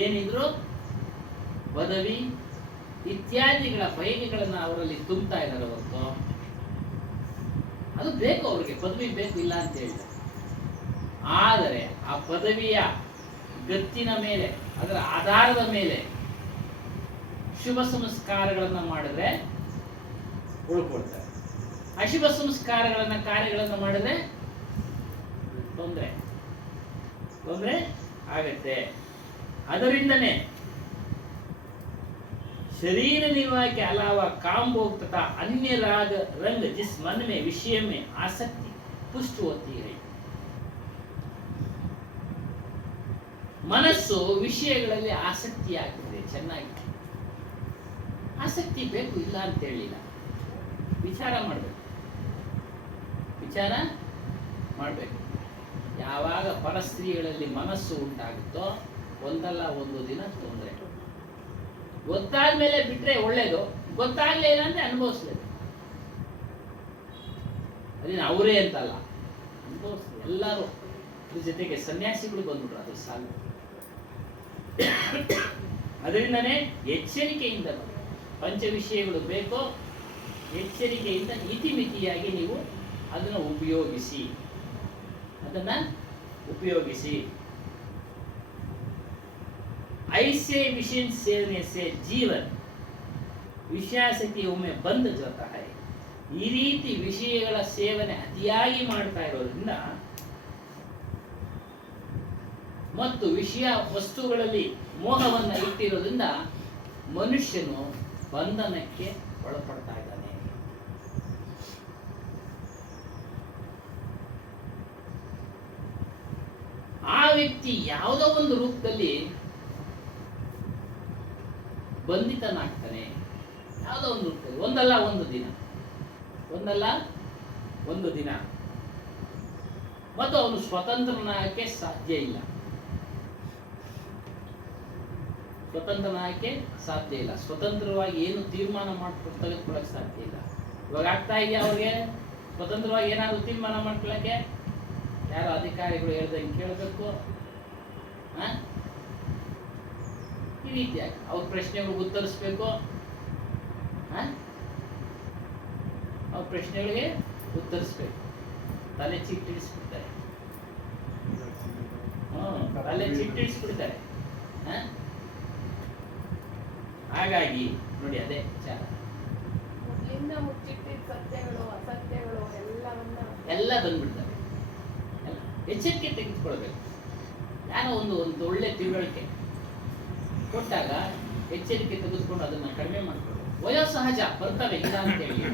ಏನಿದ್ರು ಪದವಿ ಇತ್ಯಾದಿಗಳ ಬಯಕೆಗಳನ್ನ ಅವರಲ್ಲಿ ತುಂಬ್ತಾ ಇದ್ದಾರೆ ಹೊರತು ಅದು ಬೇಕು, ಅವ್ರಿಗೆ ಪದವಿ ಬೇಕು, ಇಲ್ಲ ಅಂತ ಹೇಳಿದ. ಆದರೆ ಆ ಪದವಿಯ ಗತ್ತಿನ ಮೇಲೆ, ಅದರ ಆಧಾರದ ಮೇಲೆ ಶುಭ ಸಂಸ್ಕಾರಗಳನ್ನ ಮಾಡಿದ್ರೆ ಉಳ್ಕೊಳ್ತಾರೆ. ಅಶುಭ ಸಂಸ್ಕಾರಗಳನ್ನ ಕಾರ್ಯಗಳನ್ನ ಮಾಡಿದ್ರೆ ತೊಂದರೆ ಆಗತ್ತೆ. ಅದರಿಂದನೇ शरीर निर्वाह के अलावा काम भोग तथा अन्य राग रंग जिस मन में विषय में आसक्ति पुष्ट होती है. ಮನಸ್ಸು ವಿಷಯಗಳಲ್ಲಿ ಆಸಕ್ತಿ ಆಗ್ತದೆ. ಚೆನ್ನಾಗಿ ಆಸಕ್ತಿ ಬೇಕು, ಇಲ್ಲ ಅಂತ ಹೇಳಿಲ್ಲ. ವಿಚಾರ ಮಾಡಬೇಕು. ಯಾವಾಗ ಪರಸ್ತ್ರೀಗಳಲ್ಲಿ ಮನಸ್ಸು ಉಂಟಾಗುತ್ತೋ ಒಂದಲ್ಲ ಒಂದು ದಿನ ತೊಂದರೆ. ಗೊತ್ತಾದ್ಮೇಲೆ ಬಿಟ್ರೆ ಒಳ್ಳೇದು, ಗೊತ್ತಾಗ್ಲೇ ಇಲ್ಲ ಅಂದ್ರೆ ಅನುಭವಿಸ್ಬೇಕು. ಅದೇನು ಅವರೇ ಅಂತಲ್ಲ, ಅನುಭವಿಸ್ಬೇಕು ಎಲ್ಲರೂ. ಅದ್ರ ಜೊತೆಗೆ ಸನ್ಯಾಸಿಗಳು ಬಂದ್ಬಿಟ್ರು, ಅದು ಸಾಲು. ಅದರಿಂದನೇ ಎಚ್ಚರಿಕೆಯಿಂದ ಪಂಚ ವಿಷಯಗಳು ಬೇಕು. ಎಚ್ಚರಿಕೆಯಿಂದ ಇತಿಮಿತಿಯಾಗಿ ನೀವು ಅದನ್ನು ಉಪಯೋಗಿಸಿ. ऐसे विषय सेवने से जीवन ವಿಷಯಾಸಕ್ತಿ ಒಮ್ಮೆ ಬಂದ ಜಾತಾ है. ಈ ರೀತಿ ವಿಷಯಗಳ ಸೇವನೆ ಅತಿಯಾಗಿ ಮಾಡ್ತಾ ಇರೋದ್ರಿಂದ ಮತ್ತು ವಿಷಯ ವಸ್ತುಗಳಲ್ಲಿ ಮೋಹವನ್ನು ಇಟ್ಟಿರೋದ್ರಿಂದ ಮನುಷ್ಯನು ಬಂಧನಕ್ಕೆ ಒಳಪಡ್ತಾ ಇದ್ದಾನೆ. ಆ ವ್ಯಕ್ತಿ ಯಾವುದೋ ಒಂದು ರೂಪದಲ್ಲಿ ಬಂಧಿತನಾಗ್ತಾನೆ. ಯಾವುದೋ ಒಂದು ರೂಪದಲ್ಲಿ, ಒಂದಲ್ಲ ಒಂದು ದಿನ ಮತ್ತು ಅವನು ಸ್ವತಂತ್ರನಾಗಕ್ಕೆ ಸಾಧ್ಯ ಇಲ್ಲ. ಸ್ವತಂತ್ರವಾಗಿ ಏನು ತೀರ್ಮಾನ ಮಾಡ್ಕೊಂಡು ತೆಗೆದುಕೊಳ್ಳಕ್ಕೆ ಸಾಧ್ಯ ಇಲ್ಲ. ಇವಾಗ ಆಗ್ತಾ ಇದೆಯಾ ಅವ್ರಿಗೆ ಸ್ವತಂತ್ರವಾಗಿ ಏನಾದ್ರು ತೀರ್ಮಾನ ಮಾಡ್ಕೊಳ್ಳಕ್ಕೆ? ಯಾರು ಅಧಿಕಾರಿಗಳು ಹೇಳ್ದಂಗೆ ಕೇಳಬೇಕು. ಈ ರೀತಿಯಾಗಿ ಅವ್ರ ಪ್ರಶ್ನೆಗಳಿಗೆ ಉತ್ತರಿಸ್ಬೇಕು. ಅವ್ರ ಪ್ರಶ್ನೆಗಳಿಗೆ ಉತ್ತರಿಸ್ಬೇಕು. ತಲೆ ಚೀಟಿಡಿಸ್ಬಿಡ್ತಾರೆ. ಅಲ್ಲೇ ಚಿಟ್ಟಿಡಿಸ್ಬಿಡ್ತಾರೆ. ಹಾಗಾಗಿ ನೋಡಿ ಅದೇ ವಿಚಾರ. ಮೊದಲಿಂದ ಮುಚ್ಚಿಟ್ಟಿದ್ದ ಸತ್ಯಗಳು ಅಸತ್ಯಗಳು ಎಲ್ಲ ಬಂದ್ಬಿಡ್ತವೆ. ಎಚ್ಚರಿಕೆ ತೆಗೆದುಕೊಳ್ಬೇಕು. ಯಾರೋ ಒಂದು ಒಳ್ಳೆ ತಿಳುವಳಿಕೆ ಕೊಟ್ಟಾಗ ಎಚ್ಚರಿಕೆ ತೆಗೆದುಕೊಂಡು ಅದನ್ನ ಕಡಿಮೆ ಮಾಡ್ಕೊಳ್ಬೇಕು. ವಯೋಸಹಜ ಬರ್ತವೆ, ಇಲ್ಲ ಅಂತೇಳಿ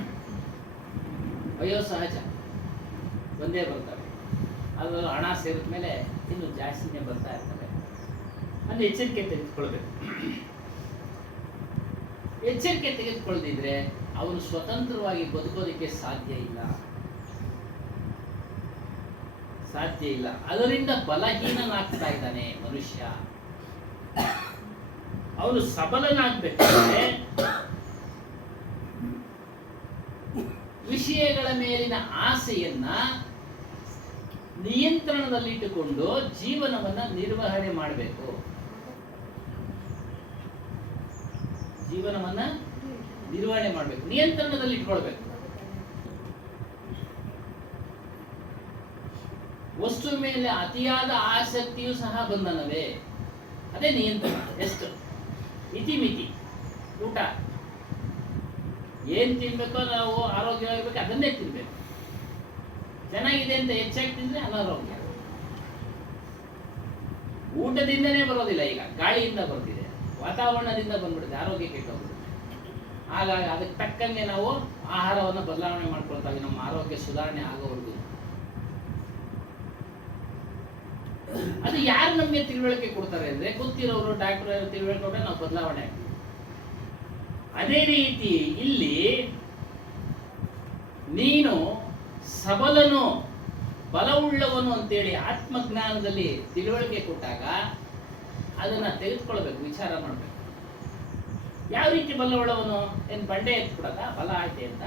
ವಯೋಸಹಜ ಬಂದೇ ಬರ್ತವೆ. ಅದರಲ್ಲೂ ಹಣ ಸೇರಿದ ಮೇಲೆ ಇನ್ನು ಜಾಸ್ತಿನೇ ಬರ್ತಾ ಇರ್ತವೆ. ಅಂದ್ರೆ ಎಚ್ಚರಿಕೆ ತೆಗೆದುಕೊಳ್ಬೇಕು. ಎಚ್ಚರಿಕೆ ತೆಗೆದುಕೊಳ್ಳದಿದ್ರೆ ಅವನು ಸ್ವತಂತ್ರವಾಗಿ ಬದುಕೋದಕ್ಕೆ ಸಾಧ್ಯ ಇಲ್ಲ. ಅದರಿಂದ ಬಲಹೀನನಾಗ್ತಾ ಇದ್ದಾನೆ ಮನುಷ್ಯ. ಅವನು ಸಬಲನಾಗ್ಬೇಕಾದ್ರೆ ವಿಷಯಗಳ ಮೇಲಿನ ಆಸೆಯನ್ನ ನಿಯಂತ್ರಣದಲ್ಲಿಟ್ಟುಕೊಂಡು ಜೀವನವನ್ನ ನಿರ್ವಹಣೆ ಮಾಡಬೇಕು. ನಿಯಂತ್ರಣದಲ್ಲಿ ಇಟ್ಕೊಳ್ಬೇಕು. ವಸ್ತು ಮೇಲೆ ಅತಿಯಾದ ಆಸಕ್ತಿಯೂ ಸಹ ಬಂಧನವೇ. ಅದೇ ನಿಯಂತ್ರಣ. ಎಷ್ಟು ಮಿತಿ. ಊಟ ಏನ್ ತಿನ್ಬೇಕೋ ನಾವು ಆರೋಗ್ಯವಾಗಿರ್ಬೇಕು, ಅದನ್ನೇ ತಿನ್ಬೇಕು. ಚೆನ್ನಾಗಿದೆ ಅಂತ ಹೆಚ್ಚಾಗಿ ತಿಂದ್ರೆ ಅನಾರೋಗ್ಯ. ಊಟದಿಂದನೇ ಬರೋದಿಲ್ಲ, ಈಗ ಗಾಳಿಯಿಂದ ಬರ್ತಿದೆ, ವಾತಾವರಣದಿಂದ ಬಂದ್ಬಿಡುತ್ತೆ, ಆರೋಗ್ಯ ಕೆಟ್ಟೋಗ್ಬಿಡುತ್ತೆ. ಹಾಗಾಗಿ ಅದಕ್ಕೆ ತಕ್ಕಂಗೆ ನಾವು ಆಹಾರವನ್ನು ಬದಲಾವಣೆ ಮಾಡ್ಕೊಳ್ತಾವೆ, ನಮ್ಮ ಆರೋಗ್ಯ ಸುಧಾರಣೆ ಆಗೋವರೆಗೂ. ಅದು ಯಾರು ನಮಗೆ ತಿಳುವಳಿಕೆ ಕೊಡ್ತಾರೆ ಅಂದ್ರೆ ಗೊತ್ತಿರೋರು, ಡಾಕ್ಟರ್ ತಿಳುವಳಿಕೆ ಕೊಟ್ಟರೆ ನಾವು ಬದಲಾವಣೆ ಆಗ್ತೀವಿ. ಅದೇ ರೀತಿ ಇಲ್ಲಿ ನೀನು ಸಬಲನು, ಬಲವುಳ್ಳವನು ಅಂತೇಳಿ ಆತ್ಮಜ್ಞಾನದಲ್ಲಿ ತಿಳುವಳಿಕೆ ಕೊಟ್ಟಾಗ ಅದನ್ನ ತೆಗೆದುಕೊಳ್ಬೇಕು, ವಿಚಾರ ಮಾಡಬೇಕು. ಯಾವ ರೀತಿ ಬಲವುಳ್ಳವನು? ಏನ್ ಬಂಡೆ ಎತ್ಬಿಡದ ಬಲ ಆಯ್ತೆ ಅಂತ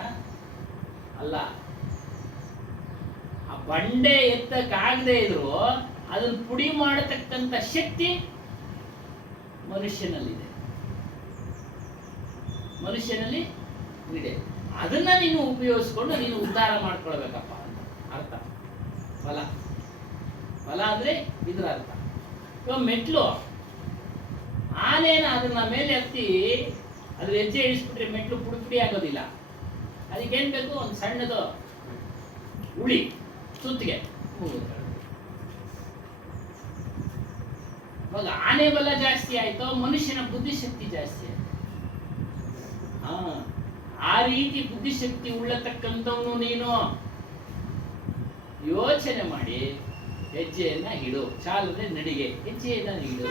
ಅಲ್ಲ. ಆ ಬಂಡೆ ಎತ್ತಕ್ಕಾಗದೆ ಇದ್ರು ಅದನ್ನ ಪುಡಿ ಮಾಡತಕ್ಕಂತ ಶಕ್ತಿ ಮನುಷ್ಯನಲ್ಲಿದೆ. ಇದೆ. ಅದನ್ನ ನೀನು ಉಪಯೋಗಿಸ್ಕೊಂಡು ನೀನು ಉದ್ಧಾರ ಮಾಡ್ಕೊಳ್ಬೇಕಪ್ಪ ಅಂತ ಅರ್ಥ. ಬಲ ಅಂದ್ರೆ ಇದ್ರ ಅರ್ಥ. ಇವಾಗ ಮೆಟ್ಲು, ಆನೇನ ಅದನ್ನ ಮೇಲೆ ಹತ್ತಿ ಅದ್ರ ಹೆಜ್ಜೆ ಇಳಿಸ್ಬಿಟ್ರೆ ಮೆಟ್ಲು ಪುಡಿ ಆಗೋದಿಲ್ಲ. ಅದಕ್ಕೇನ್ ಬೇಕು? ಒಂದು ಸಣ್ಣದು ಉಳಿ ಸುತ್ತಿಗೆ. ಇವಾಗ ಆನೆ ಬಲ ಜಾಸ್ತಿ ಆಯ್ತು, ಮನುಷ್ಯನ ಬುದ್ಧಿಶಕ್ತಿ ಜಾಸ್ತಿ ಆಯ್ತು. ಆ ರೀತಿ ಬುದ್ಧಿಶಕ್ತಿ ಉಳ್ಳತಕ್ಕಂಥವನು ನೀನು ಯೋಚನೆ ಮಾಡಿ ಹೆಜ್ಜೆಯನ್ನ ಇಡು. ಚಾಲನೆ ನಡಿಗೆ, ಹೆಜ್ಜೆಯನ್ನ ಇಡು.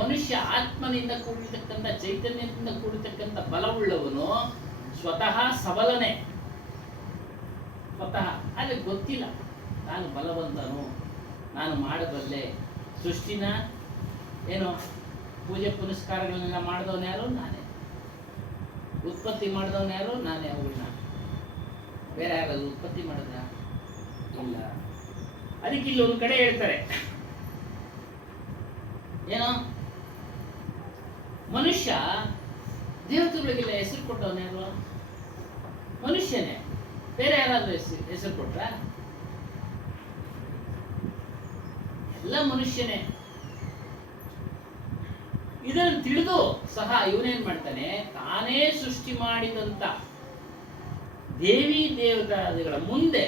ಮನುಷ್ಯ ಆತ್ಮನಿಂದ ಕೂಡಿರ್ತಕ್ಕಂಥ, ಚೈತನ್ಯದಿಂದ ಕೂಡಿರ್ತಕ್ಕಂಥ ಬಲವುಳ್ಳವನು ಸ್ವತಃ ಸಬಲನೆ. ಆದ್ರೆ ಗೊತ್ತಿಲ್ಲ ನಾನು ಬಲವಂತನು, ನಾನು ಮಾಡಬಲ್ಲೆ. ಸೃಷ್ಟಿನ ಏನು ಪೂಜೆ ಪುನಸ್ಕಾರಗಳನ್ನೆಲ್ಲ ಮಾಡಿದವನು ಯಾರು? ನಾನೇ. ಉತ್ಪತ್ತಿ ಮಾಡಿದವನು ಯಾರು? ನಾನೇ. ಅವುಗಳನ್ನ ಬೇರೆ ಯಾರಾದ್ರು ಉತ್ಪತ್ತಿ ಮಾಡಿದ್ರ? ಇಲ್ಲ. ಅದಕ್ಕೆ ಇಲ್ಲಿ ಒಂದು ಕಡೆ ಹೇಳ್ತಾರೆ, ಏನೋ ಮನುಷ್ಯ ದೇವತೆಗಳಿಗೆಲ್ಲ ಹೆಸರು ಕೊಟ್ಟವನು ಯಾರು? ಮನುಷ್ಯನೇ. ಬೇರೆ ಯಾರಾದ್ರೂ ಹೆಸರು ಕೊಟ್ರ? ಎಲ್ಲ ಮನುಷ್ಯನೇ. ಇದನ್ನು ತಿಳಿದು ಸಹ ಇವನೇನ್ ಮಾಡ್ತಾನೆ, ತಾನೇ ಸೃಷ್ಟಿ ಮಾಡಿದಂತ ದೇವಿ ದೇವತಾದಿಗಳ ಮುಂದೆ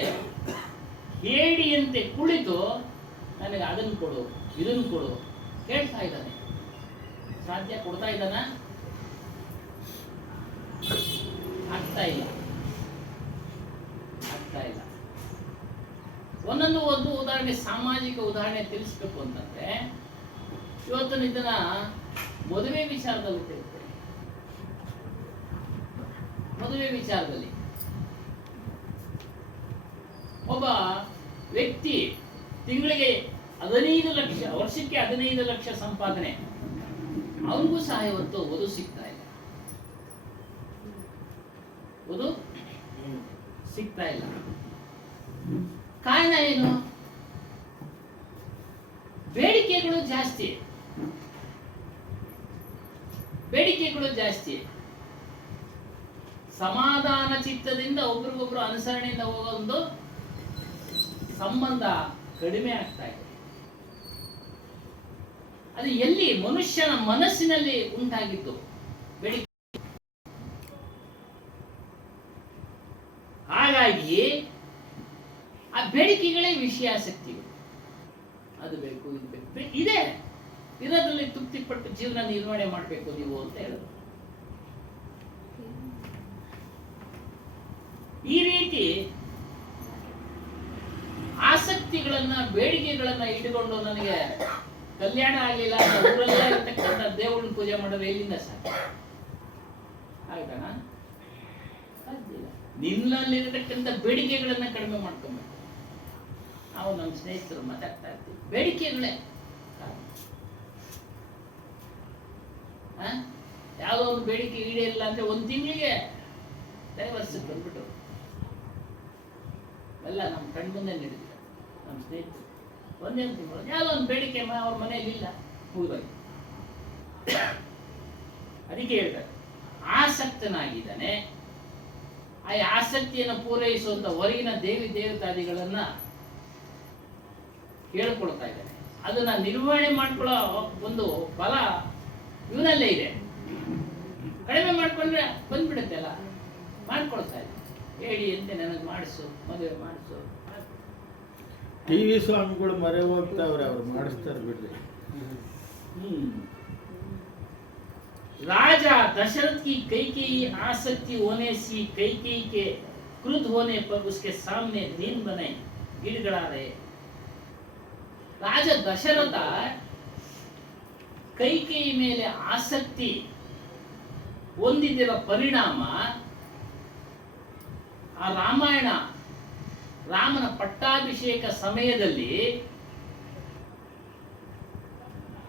ಹೇಡಿಯಂತೆ ಕುಳಿತು ನನಗೆ ಅದನ್ನು ಕೊಡು, ಇದನ್ನು ಕೊಡು ಕೇಳ್ತಾ ಇದ್ದಾನೆ. ಸಾಧ್ಯ? ಕೊಡ್ತಾ ಇದ್ದಾನ? ಆಗ್ತಾ ಇಲ್ಲ. ಒಂದು ಉದಾಹರಣೆ, ಸಾಮಾಜಿಕ ಉದಾಹರಣೆ ತಿಳಿಸ್ಬೇಕು ಅಂತಂದ್ರೆ, ಇವತ್ತು ಇದನ್ನ ಮದುವೆ ವಿಚಾರದಲ್ಲಿ ತಿಳಿಸ್ತೇನೆ. ಮದುವೆ ವಿಚಾರದಲ್ಲಿ ಒಬ್ಬ ವ್ಯಕ್ತಿ ತಿಂಗಳಿಗೆ 15 ಲಕ್ಷ, ವರ್ಷಕ್ಕೆ 15 ಲಕ್ಷ ಸಂಪಾದನೆ, ಅವನಿಗೂ ಸಹ ಇವತ್ತು ವಧು ಸಿಗ್ತಾ ಇಲ್ಲ. ವಧು ಸಿಗ್ತಾ ಇಲ್ಲ. ಕಾರಣ ಏನು? ಬೇಡಿಕೆಗಳು ಜಾಸ್ತಿ. ಸಮಾಧಾನ ಚಿತ್ತದಿಂದ ಒಬ್ರಿಗೊಬ್ರು ಅನುಸರಣೆಯಿಂದ ಹೋಗೋ ಒಂದು ಸಂಬಂಧ ಕಡಿಮೆ ಆಗ್ತಾ ಇದೆ. ಅದು ಎಲ್ಲಿ? ಮನುಷ್ಯನ ಮನಸ್ಸಿನಲ್ಲಿ ಉಂಟಾಗಿದ್ದು ಬೇಡಿಕೆ. ಹಾಗಾಗಿ ಆ ಬೇಡಿಕೆಗಳೇ ವಿಷಯಾಸಕ್ತಿಗಳು. ಅದು ಬೇಕು, ಇದು ಬೇಕು, ಇದೆ ಇರೋದ್ರಲ್ಲಿ ತೃಪ್ತಿಪಟ್ಟು ಜೀವನ ನಿರ್ವಹಣೆ ಮಾಡಬೇಕು ನೀವು ಅಂತ ಹೇಳೋದು. ಈ ರೀತಿ ಆಸಕ್ತಿಗಳನ್ನ, ಬೇಡಿಕೆಗಳನ್ನ ಇಟ್ಟುಕೊಂಡು ನನಗೆ ಕಲ್ಯಾಣ ಆಗಲಿಲ್ಲ, ಊರಲ್ಲೇ ಇರ್ತಕ್ಕಂಥ ದೇವರನ್ನ ಪೂಜೆ ಮಾಡೋದು ಎಲ್ಲಿಂದ ಸಾಧ್ಯ? ಆಯ್ತಾನ? ನಿನ್ನಲ್ಲಿರತಕ್ಕಂಥ ಬೇಡಿಕೆಗಳನ್ನ ಕಡಿಮೆ ಮಾಡ್ಕೊಬೇಕು. ನಾವು ನಮ್ಮ ಸ್ನೇಹಿತರು ಮಾತಾಡ್ತಾ ಇರ್ತೀವಿ, ಬೇಡಿಕೆಗಳೇ ಯಾವುದೋ ಒಂದು ಬೇಡಿಕೆ ಈಡೇರಿಲ್ಲ ಅಂದ್ರೆ ಒಂದು ತಿಂಗಳಿಗೆ ಡೈವರ್ಸಿಗೆ ಬಂದ್ಬಿಟ್ಟು ಎಲ್ಲ ನಮ್ಮ ಕಣ್ಣು ಮುಂದೆ ನಡೆದಿಲ್ಲ. ನಮ್ಮ ಸ್ನೇಹಿತರು ಒಂದೇ ಒಂದು ತಿಂಗಳು ಯಾವುದೋ ಒಂದು ಬೇಡಿಕೆ ಅವ್ರ ಮನೆಯಲ್ಲಿ ಇಲ್ಲ, ಮುಗಿದೋಗಿ. ಅದಕ್ಕೆ ಹೇಳ್ತಾರೆ, ಆಸಕ್ತನಾಗಿದ್ದಾನೆ. ಆ ಆಸಕ್ತಿಯನ್ನು ಪೂರೈಸುವಂತ ಹೊರಗಿನ ದೇವಿ ದೇವತಾದಿಗಳನ್ನ ಹೇಳ್ಕೊಳ್ತಾ ಇದ್ದಾನೆ. ಅದನ್ನ ನಿರ್ವಹಣೆ ಮಾಡ್ಕೊಳ್ಳೋ ಒಂದು ಬಲ ಇವನಲ್ಲೇ ಇದೆ. ಕಡಿಮೆ ಮಾಡ್ಕೊಂಡ್ರೆ ಬಂದ್ಬಿಡುತ್ತೆ ಅಲ್ಲ, ಮಾಡ್ಕೊಳ್ತಾ ಇದೆ. ಹೇಳಿ ಅಂತ ನನಗೆ ಮಾಡಿಸು, ಮದುವೆ ಮಾಡಿಸು. ಟಿವಿ ಸ್ವಾಮಿಗಳು ಮರೆ ಹೋಗ್ತಾವ್ರೆ, ಅವ್ರು ಮಾಡಿಸ್ತಾರೆ ಬಿಡ್ರಿ. राजा दशरथ की कैकेयी आसक्ति होने सी कैकेयी के क्रुद्ध होने पर उसके सामने दिन बने गिड़गड़ा रहे. ರಾಜ ದಶರಥ ಕೈಕೇಯಿ ಮೇಲೆ ಆಸಕ್ತಿ ಹೊಂದಿದ್ದಿರೋ ಪರಿಣಾಮ ಆ ರಾಮಾಯಣ ರಾಮನ ಪಟ್ಟಾಭಿಷೇಕ ಸಮಯದಲ್ಲಿ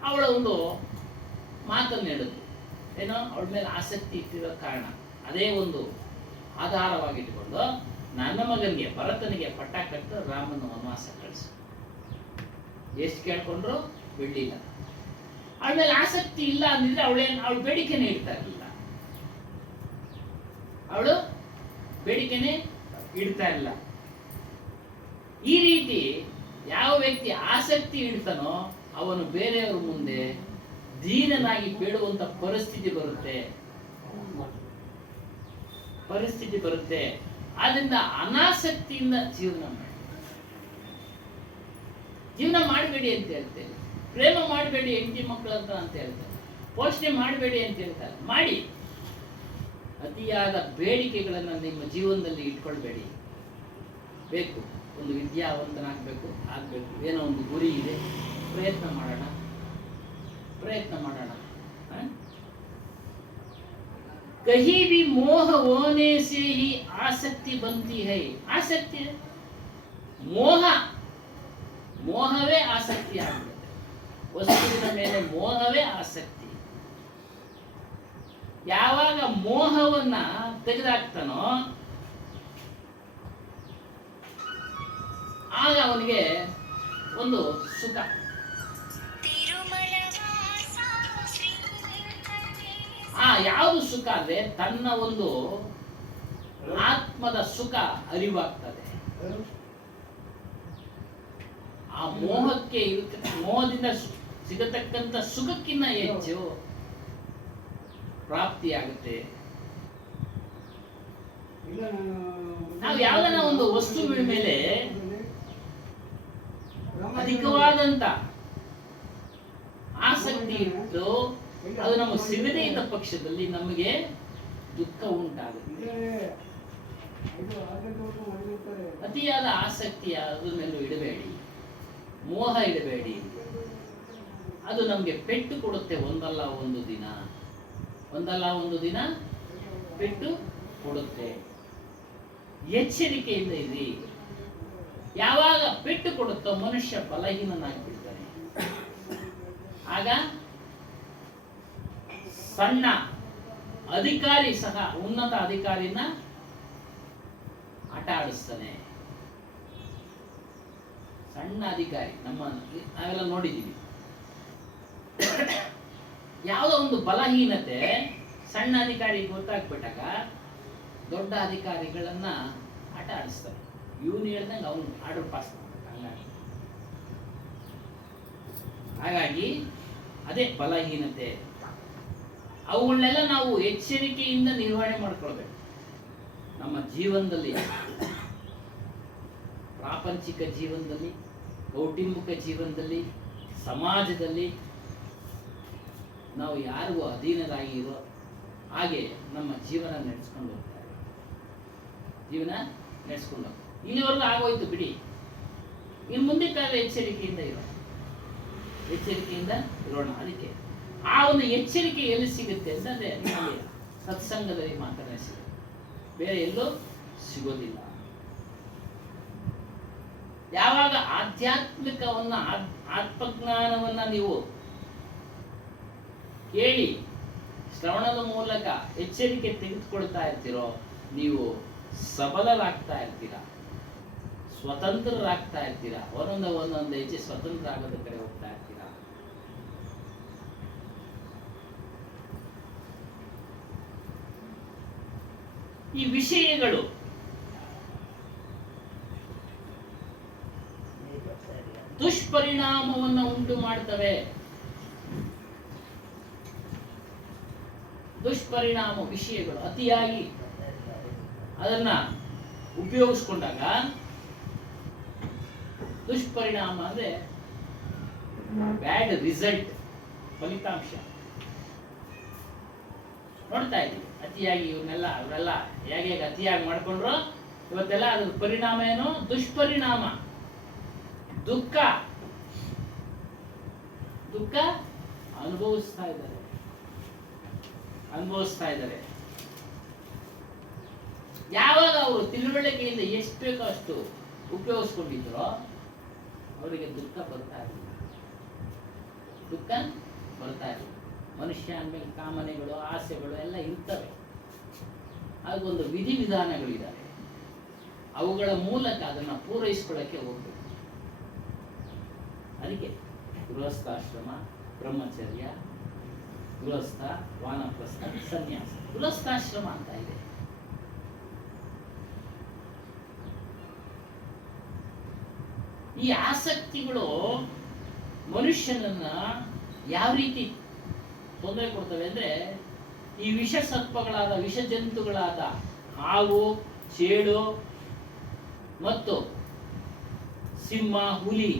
ಅವಳ ಒಂದು ಮಾತನ್ನು ಹೇಳಿದ್ರು. ಏನೋ ಅವಳ ಮೇಲೆ ಆಸಕ್ತಿ ಇಟ್ಟಿರೋ ಕಾರಣ, ಅದೇ ಒಂದು ಆಧಾರವಾಗಿಟ್ಟುಕೊಂಡು ನನ್ನ ಮಗನಿಗೆ ಭರತನಿಗೆ ಪಟ್ಟ ಕಟ್ಟು ರಾಮನ ವನವಾಸ ಕಳಿಸು. ಎಷ್ಟು ಕೇಳ್ಕೊಂಡ್ರು ಬಿಡ್ಲಿಲ್ಲ. ಅವಳ ಮೇಲೆ ಆಸಕ್ತಿ ಇಲ್ಲ ಅಂದಿದ್ರೆ ಅವಳು ಬೇಡಿಕೆನೇ ಇಡ್ತಾ ಇರಲಿಲ್ಲ. ಅವಳು ಬೇಡಿಕೆನೇ ಇಡ್ತಾ ಇಲ್ಲ. ಈ ರೀತಿ ಯಾವ ವ್ಯಕ್ತಿ ಆಸಕ್ತಿ ಇಡ್ತಾನೋ ಅವನು ಬೇರೆಯವ್ರ ಮುಂದೆ ದೀನನಾಗಿ ಬೇಡುವಂತ ಪರಿಸ್ಥಿತಿ ಬರುತ್ತೆ. ಆದ್ರಿಂದ ಅನಾಸಕ್ತಿಯಿಂದ ಜೀವನ ಮಾಡಬೇಡಿ ಅಂತ ಹೇಳ್ತೇನೆ. ಪ್ರೇಮ ಮಾಡಬೇಡಿ ಹೆಂಡತಿ ಮಕ್ಕಳು ಅಂತ ಹೇಳ್ತಾರೆ. ಪೋಷಣೆ ಮಾಡಬೇಡಿ ಅಂತ ಹೇಳ್ತಾರೆ. ಮಾಡಿ. ಅತಿಯಾದ ಬೇಡಿಕೆಗಳನ್ನ ನಿಮ್ಮ ಜೀವನದಲ್ಲಿ ಇಟ್ಕೊಳ್ಬೇಡಿ. ಬೇಕು, ಒಂದು ವಿದ್ಯಾವಂತನಾಗಬೇಕು, ಏನೋ ಒಂದು ಗುರಿ ಇದೆ, ಪ್ರಯತ್ನ ಮಾಡೋಣ. कहीं भी मोह होने से ही आसक्ति बनती है. आसक्ति ಮೋಹವೇ ಆಸಕ್ತಿ ಆಗುತ್ತೆ. ವಸ್ತುವಿನ ಮೇಲೆ ಮೋಹವೇ ಆಸಕ್ತಿ. ಯಾವಾಗ ಮೋಹವನ್ನ ತೆಗೆದಾಕ್ತಾನೋ ಆಗ ಅವನಿಗೆ ಒಂದು ಸುಖ. ಯಾವುದು ಸುಖ ಅಂದ್ರೆ ತನ್ನ ಒಂದು ಆತ್ಮದ ಸುಖ ಅರಿವಾಗ್ತದೆ. ಆ ಮೋಹದಿಂದ ಸಿಗತಕ್ಕಂತ ಸುಖಕ್ಕಿಂತ ಹೆಚ್ಚು ಪ್ರಾಪ್ತಿಯಾಗುತ್ತೆ. ನಾವು ಯಾವ್ದನ್ನ ಒಂದು ವಸ್ತುವಿನ ಮೇಲೆ ಅಧಿಕವಾದಂತ ಆಸಕ್ತಿ ಇಟ್ಟು ಅದು ನಮಗೆ ಸಿಗದೇ ಇದ್ದ ಪಕ್ಷದಲ್ಲಿ ನಮಗೆ ದುಃಖ ಉಂಟಾಗುತ್ತೆ. ಅತಿಯಾದ ಆಸಕ್ತಿ ಅದ್ರ ಮೇಲೂ ಇಡಬೇಡಿ, ಮೋಹ ಇಡಬೇಡಿ. ಅದು ನಮಗೆ ಪೆಟ್ಟು ಕೊಡುತ್ತೆ. ಒಂದಲ್ಲ ಒಂದು ದಿನ ಪೆಟ್ಟು ಕೊಡುತ್ತೆ. ಎಚ್ಚರಿಕೆಯಿಂದ ಇರಿ. ಯಾವಾಗ ಪೆಟ್ಟು ಕೊಡುತ್ತೋ ಮನುಷ್ಯ ಬಲಹೀನನಾಗಿಬಿಡ್ತಾನೆ. ಆಗ ಸಣ್ಣ ಅಧಿಕಾರಿ ಸಹ ಉನ್ನತ ಅಧಿಕಾರಿನ ಆಟ ಆಡಿಸ್ತಾನೆ. ಸಣ್ಣ ಅಧಿಕಾರಿ ನಾವೆಲ್ಲ ನೋಡಿದ್ದೀವಿ. ಯಾವುದೋ ಒಂದು ಬಲಹೀನತೆ ಸಣ್ಣ ಅಧಿಕಾರಿ ಗೊತ್ತಾಗ್ಬಿಟ್ಟಾಗ ದೊಡ್ಡ ಅಧಿಕಾರಿಗಳನ್ನ ಆಟ ಆಡಿಸ್ತಾರೆ. ಇವನು ಹೇಳ್ದಂಗೆ ಅವನು ಆರ್ಡರ್ ಪಾಸ್ ಮಾಡ್ಬೇಕು. ಹಂಗಾಗಿ ಹಾಗಾಗಿ ಅದೇ ಬಲಹೀನತೆ. ಅವುಗಳನ್ನೆಲ್ಲ ನಾವು ಎಚ್ಚರಿಕೆಯಿಂದ ನಿರ್ವಹಣೆ ಮಾಡ್ಕೊಳ್ಬೇಕು ನಮ್ಮ ಜೀವನದಲ್ಲಿ, ಪ್ರಾಪಂಚಿಕ ಜೀವನದಲ್ಲಿ, ಕೌಟುಂಬಿಕ ಜೀವನದಲ್ಲಿ, ಸಮಾಜದಲ್ಲಿ. ನಾವು ಯಾರಿಗೂ ಅಧೀನರಾಗಿ ಇರೋ ಹಾಗೆ ನಮ್ಮ ಜೀವನ ನಡೆಸ್ಕೊಂಡು ಹೋಗ್ತಾರೆ. ಜೀವನ ನಡೆಸ್ಕೊಂಡು ಇಲ್ಲಿವರೆಗೂ ಆಗೋಯ್ತು ಬಿಡಿ, ಇನ್ನು ಮುಂದೆ ಕಾಲ ಎಚ್ಚರಿಕೆಯಿಂದ ಇರೋಣ. ಅದಕ್ಕೆ ಆ ಒಂದು ಎಚ್ಚರಿಕೆ ಎಲ್ಲಿ ಸಿಗುತ್ತೆ ಅಂತಂದ್ರೆ ನಮಗೆ ಸತ್ಸಂಗದಲ್ಲಿ ಮಾತ್ರ ಸಿಗುತ್ತೆ, ಬೇರೆ ಎಲ್ಲೂ ಸಿಗೋದಿಲ್ಲ. ಯಾವಾಗ ಆಧ್ಯಾತ್ಮಿಕವನ್ನ ಆತ್ಮಜ್ಞಾನವನ್ನ ನೀವು ಕೇಳಿ ಶ್ರವಣದ ಮೂಲಕ ಎಚ್ಚರಿಕೆ ತೆಗೆದುಕೊಳ್ತಾ ಇರ್ತೀರೋ, ನೀವು ಸಬಲರಾಗ್ತಾ ಇರ್ತೀರಾ, ಸ್ವತಂತ್ರರಾಗ್ತಾ ಇರ್ತೀರಾ. ಒಂದೊಂದು ಹೆಜ್ಜೆ ಸ್ವತಂತ್ರ ಆಗೋದ ಕಡೆ ಹೋಗ್ತಾ ಇರ್ತೀರಾ. ಈ ವಿಷಯಗಳು ದುಷ್ಪರಿಣಾಮವನ್ನು ಉಂಟು ಮಾಡ್ತವೆ. ದುಷ್ಪರಿಣಾಮ ವಿಷಯಗಳು ಅತಿಯಾಗಿ ಅದನ್ನ ಉಪಯೋಗಿಸ್ಕೊಂಡಾಗ ದುಷ್ಪರಿಣಾಮ ಅಂದ್ರೆ ಬ್ಯಾಡ್ ರಿಸಲ್ಟ್, ಫಲಿತಾಂಶ ನೋಡ್ತಾ ಇದ್ದೀವಿ. ಅತಿಯಾಗಿ ಅವರೆಲ್ಲ ಹೇಗೆ ಅತಿಯಾಗಿ ಮಾಡ್ಕೊಂಡ್ರು ಇವತ್ತೆಲ್ಲ ಅದ್ರ ಪರಿಣಾಮ ಏನು? ದುಷ್ಪರಿಣಾಮ, ದುಃಖ ಅನುಭವಿಸ್ತಾ ಇದ್ದಾರೆ. ಯಾವಾಗ ಅವರು ತಿಳುವಳಿಕೆಯಿಂದ ಎಷ್ಟು ಬೇಕೋ ಅಷ್ಟು ಉಪಯೋಗಿಸ್ಕೊಂಡಿದ್ರೋ ಅವರಿಗೆ ದುಃಖ ಬರ್ತಾ ಇರಲಿಲ್ಲ. ಮನುಷ್ಯ ಅಂದ್ಮೇಲೆ ಕಾಮನೆಗಳು, ಆಸೆಗಳು ಎಲ್ಲ ಇರ್ತವೆ. ಅದಕ್ಕೊಂದು ವಿಧಿವಿಧಾನಗಳಿದ್ದಾವೆ. ಅವುಗಳ ಮೂಲಕ ಅದನ್ನು ಪೂರೈಸ್ಕೊಳ್ಳೋಕ್ಕೆ ಹೋಗ್ಬೇಕು. ಅದಕ್ಕೆ ಗೃಹಸ್ಥಾಶ್ರಮ, ಬ್ರಹ್ಮಚರ್ಯ, ಗೃಹಸ್ಥ, ವಾನಪ್ರಸ್ಥ, ಸನ್ಯಾಸ. ಗೃಹಸ್ಥಾಶ್ರಮ ಅಂತ ಇದೆ. ಈ ಆಸಕ್ತಿಗಳು ಮನುಷ್ಯನನ್ನ ಯಾವ ರೀತಿ ತೊಂದರೆ ಕೊಡ್ತವೆ ಅಂದ್ರೆ, ಈ ವಿಷ ಸರ್ಪಗಳಾದ, ವಿಷ ಜಂತುಗಳಾದ ಹಾವು, ಚೇಳು ಮತ್ತು ಸಿಂಹ, ಹುಲಿ,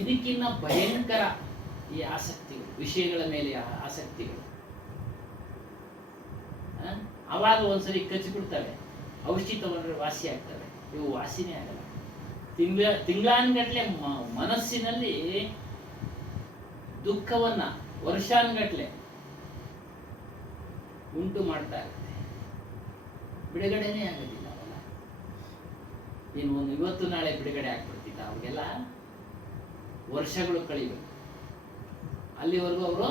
ಇದಕ್ಕಿನ್ನ ಭಯಂಕರ ಈ ಆಸಕ್ತಿಗಳು, ವಿಷಯಗಳ ಮೇಲೆ ಆಸಕ್ತಿಗಳು. ಅವಾಗ ಒಂದ್ಸರಿ ಕಚ್ಚಿಬಿಡ್ತವೆ, ಔಷಧಿ ತಗೊಂಡ್ರೆ ವಾಸಿ ಆಗ್ತವೆ. ಇವು ವಾಸಿನೇ ಆಗಲ್ಲ. ತಿಂಗಳಾನ್ಗಟ್ಲೆ ಮನಸ್ಸಿನಲ್ಲಿ ದುಃಖವನ್ನ ವರ್ಷಾನ್ಗಟ್ಲೆ ಉಂಟು ಮಾಡ್ತಾ ಇರುತ್ತೆ. ಬಿಡುಗಡೆನೇ ಆಗೋದಿಲ್ಲ ಅವಲ್ಲ. ಇನ್ನು ಇವತ್ತು ನಾಳೆ ಬಿಡುಗಡೆ ಆಗ್ಬಿಡ್ತಿದ್ದ ಅವ್ರಿಗೆಲ್ಲ ವರ್ಷಗಳು ಕಳಿಬೇಕು. ಅಲ್ಲಿವರೆಗೂ ಅವರು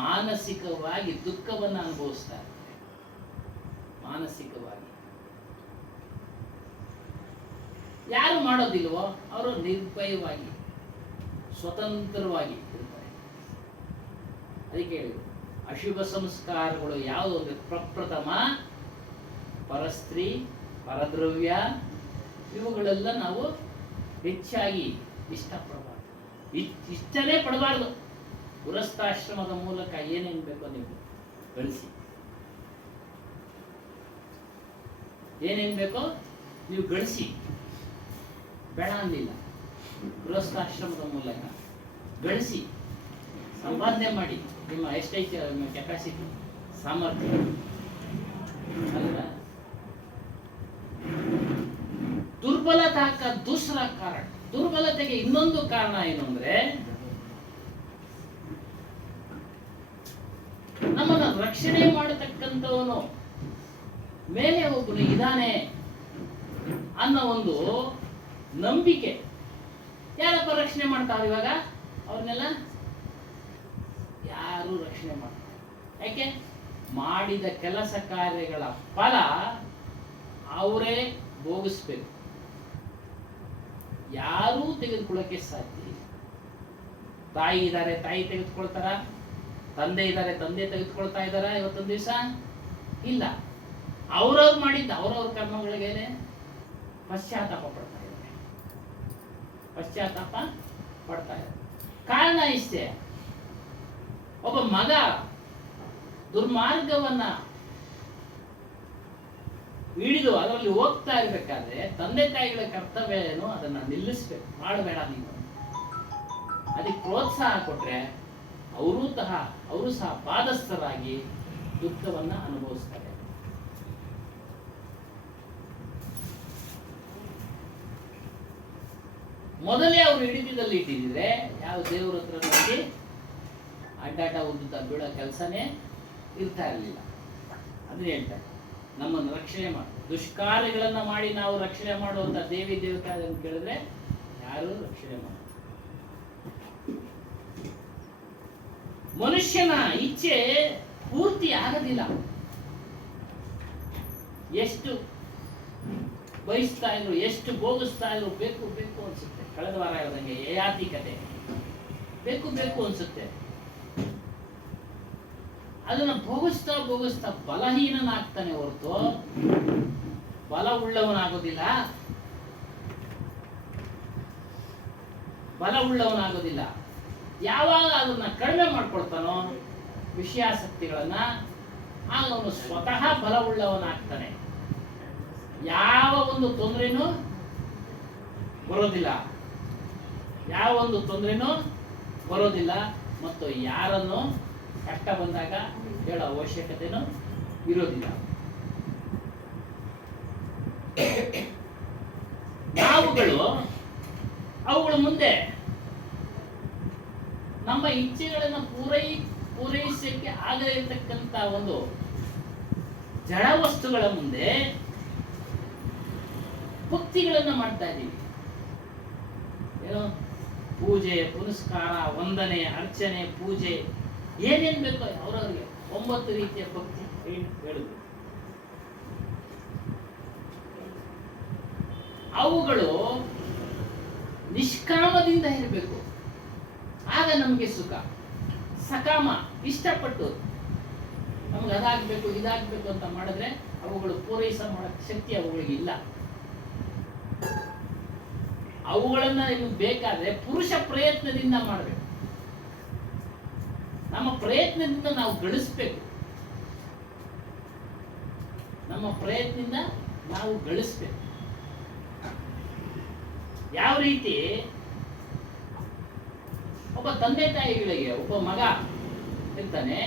ಮಾನಸಿಕವಾಗಿ ದುಃಖವನ್ನ ಅನುಭವಿಸ್ತಾ ಇರ್ತಾರೆ. ಮಾನಸಿಕವಾಗಿ ಯಾರು ಮಾಡೋದಿಲ್ವೋ ಅವರು ನಿರ್ಭಯವಾಗಿ ಸ್ವತಂತ್ರವಾಗಿ ಇರ್ತಾರೆ. ಅದಕ್ಕೆ ಹೇಳಿದ್ರು, ಅಶುಭ ಸಂಸ್ಕಾರಗಳು ಯಾವುದು ಅಂದ್ರೆ ಪ್ರಪ್ರಥಮ ಪರಸ್ತ್ರೀ, ಪರದ್ರವ್ಯ, ಇವುಗಳೆಲ್ಲ ನಾವು ಹೆಚ್ಚಾಗಿ ಇಷ್ಟಪಡಬಾರ್ದು. ಇಷ್ಟನೇ ಪಡಬಾರ್ದು. ಗೃಹಸ್ಥಾಶ್ರಮದ ಮೂಲಕ ಏನೇನು ಬೇಕೋ ನೀವು ಗಳಿಸಿ, ಏನೇನು ಬೇಕೋ ನೀವು ಗಳಿಸಿ, ಬೇಡ ಅನ್ನಲಿಲ್ಲ. ಗೃಹಸ್ಥಾಶ್ರಮದ ಮೂಲಕ ಗಳಿಸಿ, ಸಂಪಾದನೆ ಮಾಡಿ, ನಿಮ್ಮ ಎಷ್ಟೈತೆ ಕೆಪಾಸಿಟಿ, ಸಾಮರ್ಥ್ಯ ಅಲ್ವಾ. ದುರ್ಬಲತೆಗೆ ಇನ್ನೊಂದು ಕಾರಣ ಏನು ಅಂದ್ರೆ, ನಮ್ಮನ್ನ ರಕ್ಷಣೆ ಮಾಡತಕ್ಕಂಥವನು ಮೇಲೆ ಒಬ್ಬನು ಇದ್ದಾನೆ ಅನ್ನೋ ಒಂದು ನಂಬಿಕೆ. ಯಾರಪ್ಪ ರಕ್ಷಣೆ ಮಾಡ್ತಾವ ಇವಾಗ? ಅವ್ರನ್ನೆಲ್ಲ ಯಾರು ರಕ್ಷಣೆ ಮಾಡ್ತಾರೆ? ಯಾಕೆ? ಮಾಡಿದ ಕೆಲಸ ಕಾರ್ಯಗಳ ಫಲ ಅವರೇ ಭೋಗಿಸ್ಬೇಕು. ಯಾರೂ ತೆಗೆದುಕೊಳ್ಳಕ್ಕೆ ಸಾಧ್ಯ ಇಲ್ಲ. ತಾಯಿ ಇದ್ದಾರೆ, ತಾಯಿ ತೆಗೆದುಕೊಳ್ತಾರ. ತಂದೆ ಇದ್ದಾರೆ, ತಂದೆ ತೆಗೆದುಕೊಳ್ತಾ ಇದ್ದಾರ ಇವತ್ತೊಂದು ದಿವಸ? ಇಲ್ಲ. ಅವ್ರವ್ರು ಮಾಡಿದ್ದ ಅವ್ರವ್ರ ಕರ್ಮಗಳಿಗೆ ಪಶ್ಚಾತ್ತಾಪ ಪಡ್ತಾ ಇದ್ದಾರೆ. ಪಶ್ಚಾತ್ತಾಪ ಪಡ್ತಾ ಇದ್ದಾರೆ. ಕಾರಣ ಇಷ್ಟೇ, ಒಬ್ಬ ಮಗ ದುರ್ಮಾರ್ಗವನ್ನ ಹಿಡಿದು ಅದರಲ್ಲಿ ಹೋಗ್ತಾ ಇರ್ಬೇಕಾದ್ರೆ ತಂದೆ ತಾಯಿಗಳ ಕರ್ತವ್ಯ ಏನು, ಅದನ್ನ ನಿಲ್ಲಿಸ್ಬೇಕು, ಮಾಡಬೇಡ ನೀನು. ಅದಕ್ಕೆ ಪ್ರೋತ್ಸಾಹ ಕೊಟ್ರೆ ಅವರು ಸಹ ಬಾಧಸ್ಥರಾಗಿ ದುಃಖವನ್ನ ಅನುಭವಿಸ್ತಾರೆ. ಮೊದಲೇ ಅವರು ಹಿಡಿತದಲ್ಲಿ ಇಟ್ಟಿದ್ರೆ ಯಾವ ದೇವ್ರ ಹತ್ರ ಹೋಗಿ ಅಡ್ಡಾಟ ಉದ್ದ ಬೀಳೋ ಕೆಲಸನೇ ಇರ್ತಾ ಇರಲಿಲ್ಲ. ಅದನ್ನ ಹೇಳ್ತಾರೆ, ನಮ್ಮನ್ನು ರಕ್ಷಣೆ ಮಾಡಿ ದುಷ್ಕಾರ್ಯಗಳನ್ನ ಮಾಡಿ ನಾವು ರಕ್ಷಣೆ ಮಾಡುವಂತ ದೇವಿ ದೇವತೆ ಅಂತ ಕೇಳಿದ್ರೆ ಯಾರು ರಕ್ಷಣೆ ಮಾಡಿ. ಮನುಷ್ಯನ ಇಚ್ಛೆ ಪೂರ್ತಿ ಆಗೋದಿಲ್ಲ. ಎಷ್ಟು ಬಯಸ್ತಾ ಇದ್ರು, ಎಷ್ಟು ಭೋಗಿಸ್ತಾ ಇದ್ರು, ಬೇಕು ಬೇಕು ಅನ್ಸುತ್ತೆ. ಕಳೆದ ವಾರ ಹೇಳ್ದಂಗೆ ಯಯಾತಿಕತೆ, ಬೇಕು ಬೇಕು ಅನ್ಸುತ್ತೆ. ಅದನ್ನ ಭೋಗಿಸ್ತಾ ಭೋಗಿಸ್ತಾ ಬಲಹೀನನಾಗ್ತಾನೆ ಹೊರತು ಬಲ ಉಳ್ಳವನಾಗೋದಿಲ್ಲ. ಬಲ ಉಳ್ಳವನಾಗೋದಿಲ್ಲ. ಯಾವಾಗ ಅದನ್ನ ಕಡಿಮೆ ಮಾಡ್ಕೊಳ್ತಾನೋ ವಿಷಯಾಸಕ್ತಿಗಳನ್ನ, ಆಗ ಅವನು ಸ್ವತಃ ಬಲ ಉಳ್ಳವನಾಗ್ತಾನೆ. ಯಾವ ಒಂದು ತೊಂದರೆನೂ ಬರೋದಿಲ್ಲ, ಯಾವ ಒಂದು ತೊಂದರೆನೂ ಬರೋದಿಲ್ಲ. ಮತ್ತು ಯಾರನ್ನು ಕಷ್ಟ ಬಂದಾಗ ಹೇಳೋ ಅವಶ್ಯಕತೆನೂ ಇರೋದಿಲ್ಲ. ಅವುಗಳ ಮುಂದೆ ನಮ್ಮ ಇಚ್ಛೆಗಳನ್ನು ಪೂರೈಸಕ್ಕೆ ಆಗದೇ ಇರತಕ್ಕಂತ ಒಂದು ಜಡ ವಸ್ತುಗಳ ಮುಂದೆ ಭಕ್ತಿಗಳನ್ನ ಮಾಡ್ತಾ ಇದ್ದೀವಿ. ಏನೋ ಪೂಜೆ, ಪುನಸ್ಕಾರ, ವಂದನೆ, ಅರ್ಚನೆ, ಪೂಜೆ, ಏನೇನ್ ಬೇಕೋ ಅವ್ರವ್ರಿಗೆ 9 ರೀತಿಯ ಭಕ್ತಿ ಹೇಳಿದ್ರು. ಅವುಗಳು ನಿಷ್ಕಾಮದಿಂದ ಇರಬೇಕು, ಆಗ ನಮಗೆ ಸುಖ. ಸಕಾಮ, ಇಷ್ಟಪಟ್ಟು ನಮ್ಗೆ ಅದಾಗಬೇಕು ಇದಾಗಬೇಕು ಅಂತ ಮಾಡಿದ್ರೆ ಅವುಗಳು ಪೂರೈಸ ಮಾಡಕ್ಕೆ ಶಕ್ತಿ ಅವುಗಳಿಗೆ ಇಲ್ಲ. ಅವುಗಳನ್ನ ನಿಮ್ಗೆ ಬೇಕಾದ್ರೆ ಪುರುಷ ಪ್ರಯತ್ನದಿಂದ ಮಾಡಬೇಕು. ನಮ್ಮ ಪ್ರಯತ್ನದಿಂದ ನಾವು ಗಳಿಸ್ಬೇಕು. ನಮ್ಮ ಪ್ರಯತ್ನದಿಂದ ನಾವು ಗಳಿಸ್ಬೇಕು. ಯಾವ ರೀತಿ ಒಬ್ಬ ತಂದೆ ತಾಯಿಗಳಿಗೆ ಒಬ್ಬ ಮಗ ಇರ್ತಾನೆ,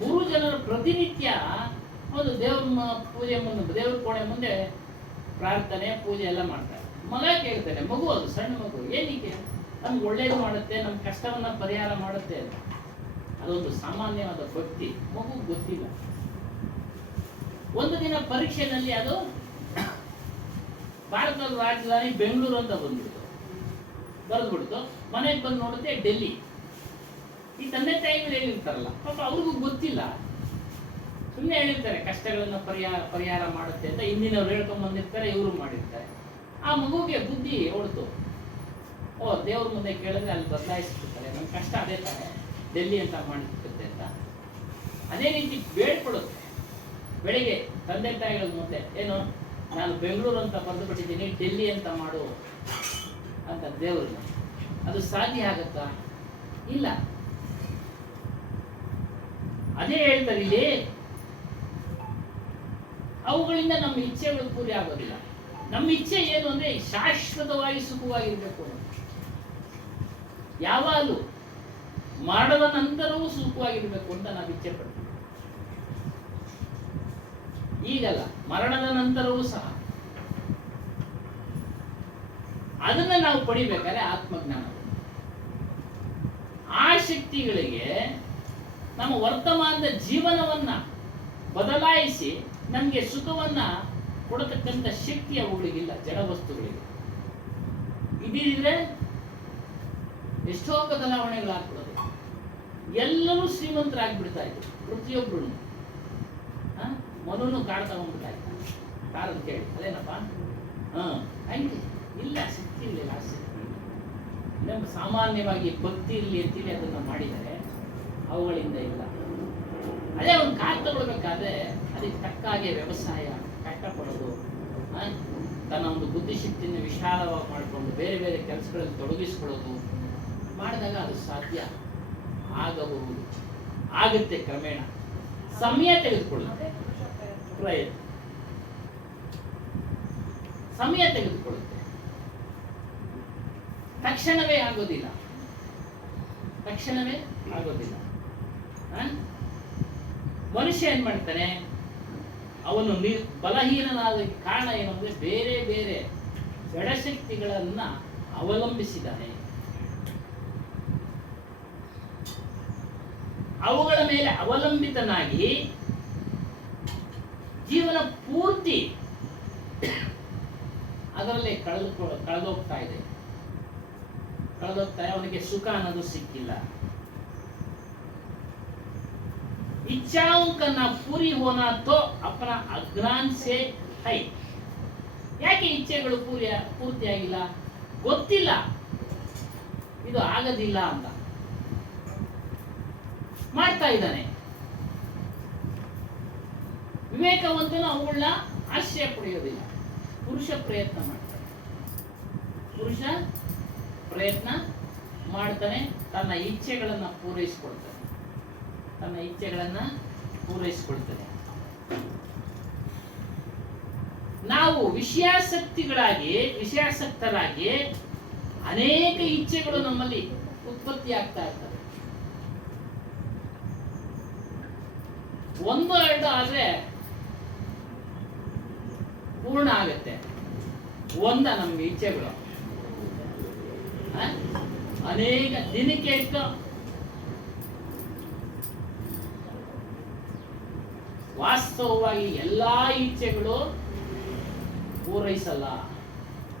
3 ಜನರು ಪ್ರತಿನಿತ್ಯ ಒಂದು ದೇವ್ರ ಪೂಜೆ ಮುಂದೆ, ದೇವ್ರ ಕೋಣೆ ಮುಂದೆ ಪ್ರಾರ್ಥನೆ ಪೂಜೆ ಎಲ್ಲ ಮಾಡ್ತಾರೆ. ಮಗ ಕೇಳ್ತಾನೆ, ಮಗು, ಅದು ಸಣ್ಣ ಮಗು, ಏನಕ್ಕೆ ನಮ್ಗೆ ಒಳ್ಳೇದು ಮಾಡುತ್ತೆ, ನಮ್ಮ ಕಷ್ಟವನ್ನ ಪರಿಹಾರ ಮಾಡುತ್ತೆ ಅಂತ. ಅದೊಂದು ಸಾಮಾನ್ಯವಾದ ಭಕ್ತಿ, ಮಗು ಗೊತ್ತಿಲ್ಲ. ಒಂದು ದಿನ ಪರೀಕ್ಷೆನಲ್ಲಿ ಅದು ಭಾರತದ ರಾಜಧಾನಿ ಬೆಂಗಳೂರು ಅಂತ ಬಂದ್ಬಿಡ್ತು, ಬರೆದ್ಬಿಡ್ತು. ಮನೆಗೆ ಬಂದು ನೋಡುತ್ತೆ ಡೆಲ್ಲಿ. ಈ ತಂದೆ ತಾಯಿಗಳು ಹೇಳಿರ್ತಾರಲ್ಲ, ಪಾಪ ಅವ್ರಿಗೂ ಗೊತ್ತಿಲ್ಲ, ಸುಮ್ಮನೆ ಹೇಳಿರ್ತಾರೆ ಕಷ್ಟಗಳನ್ನ ಪರಿಹಾರ ಮಾಡುತ್ತೆ ಅಂತ. ಹಿಂದಿನವ್ರು ಹೇಳ್ಕೊಂಡ್ ಬಂದಿರ್ತಾರೆ, ಇವರು ಮಾಡಿರ್ತಾರೆ. ಆ ಮಗುಗೆ ಬುದ್ಧಿ ಹೊಡ್ತು, ಓ ದೇವ್ರ ಮುಂದೆ ಕೇಳಿದ್ರೆ ಅಲ್ಲಿ ಬದಲಾಯಿಸ್ಬಿಡ್ತಾರೆ, ನಮ್ಮ ಕಷ್ಟ ಅದೇ ತಾನೆ ಡೆಲ್ಲಿ ಅಂತ ಮಾಡಿರುತ್ತೆ ಅಂತ. ಅದೇ ರೀತಿ ಬೇಡ್ಕೊಡುತ್ತೆ. ಬೆಳಿಗ್ಗೆ ತಂದೆ ತಾಯಿಗಳ ಮುಂದೆ ಏನು, ನಾನು ಬೆಂಗಳೂರು ಅಂತ ಬರೆದು ಬಿಟ್ಟಿದ್ದೀನಿ, ಡೆಲ್ಲಿ ಅಂತ ಮಾಡು ಅಂತ ದೇವ್ರನ್ನ. ಅದು ಸಾಧ್ಯ ಆಗತ್ತಾ? ಇಲ್ಲ. ಅದೇ ಹೇಳ್ತಾರೆ ಇಲ್ಲಿ, ಅವುಗಳಿಂದ ನಮ್ಮ ಇಚ್ಛೆಗಳು ಪೂರಿ ಆಗೋದಿಲ್ಲ. ನಮ್ಮ ಇಚ್ಛೆ ಏನು ಅಂದ್ರೆ ಶಾಶ್ವತವಾಗಿ ಸುಖವಾಗಿರ್ಬೇಕು. ಯಾವಾಗಲೂ ಮರಣದ ನಂತರವೂ ಸುಖವಾಗಿರ್ಬೇಕು ಅಂತ ನಾವು ಇಚ್ಛೆ ಪಡ್ತೀವಿ. ಈಗಲ್ಲ, ಮರಣದ ನಂತರವೂ ಸಹ ಅದನ್ನ ನಾವು ಪಡಿಬೇಕಾದ್ರೆ ಆತ್ಮಜ್ಞಾನ. ಆ ಶಕ್ತಿಗಳಿಗೆ ನಮ್ಮ ವರ್ತಮಾನದ ಜೀವನವನ್ನ ಬದಲಾಯಿಸಿ ನಮಗೆ ಸುಖವನ್ನ ಕೊಡತಕ್ಕಂಥ ಶಕ್ತಿ ಅವುಗಳಿಗಿಲ್ಲ, ಜಡ ವಸ್ತುಗಳಿಗೆ. ಇದಿದ್ರೆ ಎಷ್ಟೋ ಬದಲಾವಣೆಗಳಾಗ್ಬಿಡೋದು. ಎಲ್ಲರೂ ಶ್ರೀಮಂತರಾಗ್ಬಿಡ್ತಾ ಇದ್ರು, ಪ್ರತಿಯೊಬ್ಬರು. ಮನುನು ಕಾರ್ ತಗೊಂಡ್ಬಿಡ್ತಾ ಇದ್ದ, ಕಾರ್ ಅಂತ ಕೇಳಿ ಅದೇನಪ್ಪ, ಹಂಗೆ ಇಲ್ಲ, ಶಕ್ತಿ ಇರಲಿಲ್ಲ. ಆ ಶಕ್ತಿ ನಮ್ಮ ಸಾಮಾನ್ಯವಾಗಿ ಭಕ್ತಿ ಇರಲಿ ಅಂತೇಳಿ ಅದನ್ನ ಮಾಡಿದರೆ ಅವುಗಳಿಂದ ಇಲ್ಲ. ಅದೇ ಒಂದು ಕಾರ್ ತಗೊಳ್ಬೇಕಾದ್ರೆ ಅದಕ್ಕೆ ತಕ್ಕ ಹಾಗೆ ವ್ಯವಸಾಯ, ಕಷ್ಟಪಡೋದು, ತನ್ನ ಒಂದು ಬುದ್ಧಿಶಕ್ತಿಯನ್ನು ವಿಶಾಲವಾಗಿ ಮಾಡಿಕೊಂಡು ಬೇರೆ ಬೇರೆ ಕೆಲಸಗಳಲ್ಲಿ ತೊಡಗಿಸ್ಕೊಳ್ಳೋದು ಮಾಡಿದಾಗ ಅದು ಸಾಧ್ಯ ಆಗಬಹುದು, ಆಗುತ್ತೆ. ಕ್ರಮೇಣ ಸಮಯ ತೆಗೆದುಕೊಳ್ಳುತ್ತೆ, ಅದೇ ಪುರುಷ ಪ್ರಯತ್ನ. ಪ್ರಯತ್ನ ಸಮಯ ತೆಗೆದುಕೊಳ್ಳುತ್ತೆ, ತಕ್ಷಣವೇ ಆಗೋದಿಲ್ಲ, ತಕ್ಷಣವೇ ಆಗೋದಿಲ್ಲ. ಮನುಷ್ಯ ಏನ್ ಮಾಡ್ತಾನೆ, ಅವನು ಬಲಹೀನನಾದ ಕಾರಣ ಏನು ಅಂದ್ರೆ ಬೇರೆ ಬೇರೆ ಜಡಶಕ್ತಿಗಳನ್ನ ಅವಲಂಬಿಸಿದ್ದಾನೆ. ಅವುಗಳ ಮೇಲೆ ಅವಲಂಬಿತನಾಗಿ ಜೀವನ ಪೂರ್ತಿ ಅದರಲ್ಲೇ ಕಳೆದೋಗ್ತಾ ಇದೆ. ಅವನಿಗೆ ಸುಖ ಅನ್ನೋದು ಸಿಕ್ಕಿಲ್ಲ. इच्छाओं का ना पूरी होना तो अपना अज्ञान से है. ಯಾಕೆ ಇಚ್ಛೆಗಳು ಪೂರ್ತಿಯಾಗಿಲ್ಲ? ಗೊತ್ತಿಲ್ಲ ಇದು ಆಗದಿಲ್ಲ ಅಂತ ಮಾಡ್ತಾ ಇದ್ದಾನೆ. ವಿವೇಕವಂತನು ಅವುಗಳನ್ನ ಆಶ್ರಯ ಪಡೆಯೋದಿಲ್ಲ. ಪುರುಷ ಪ್ರಯತ್ನ ಮಾಡ್ತಾನೆ, ಪುರುಷ ಪ್ರಯತ್ನ ಮಾಡ್ತಾನೆ, ತನ್ನ ಇಚ್ಛೆಗಳನ್ನ ಪೂರೈಸಿಕೊಳ್ತಾನೆ, ತನ್ನ ಇಚ್ಛೆಗಳನ್ನ ಪೂರೈಸಿಕೊಳ್ತಾನೆ. ನಾವು ವಿಷಯಾಸಕ್ತರಾಗಿ ಅನೇಕ ಇಚ್ಛೆಗಳು ನಮ್ಮಲ್ಲಿ ಉತ್ಪತ್ತಿ ಆಗ್ತಾ ಇರ್ತವೆ. ಒಂದು ಎರಡು ಆದ್ರೆ ಪೂರ್ಣ ಆಗತ್ತೆ. ನಮ್ಗೆ ಇಚ್ಛೆಗಳು ಅನೇಕ ದಿನಕ್ಕೆ ಎಷ್ಟು ವಾಸ್ತವವಾಗಿ ಎಲ್ಲಾ ಇಚ್ಛೆಗಳು ಪೂರೈಸಲ್ಲ.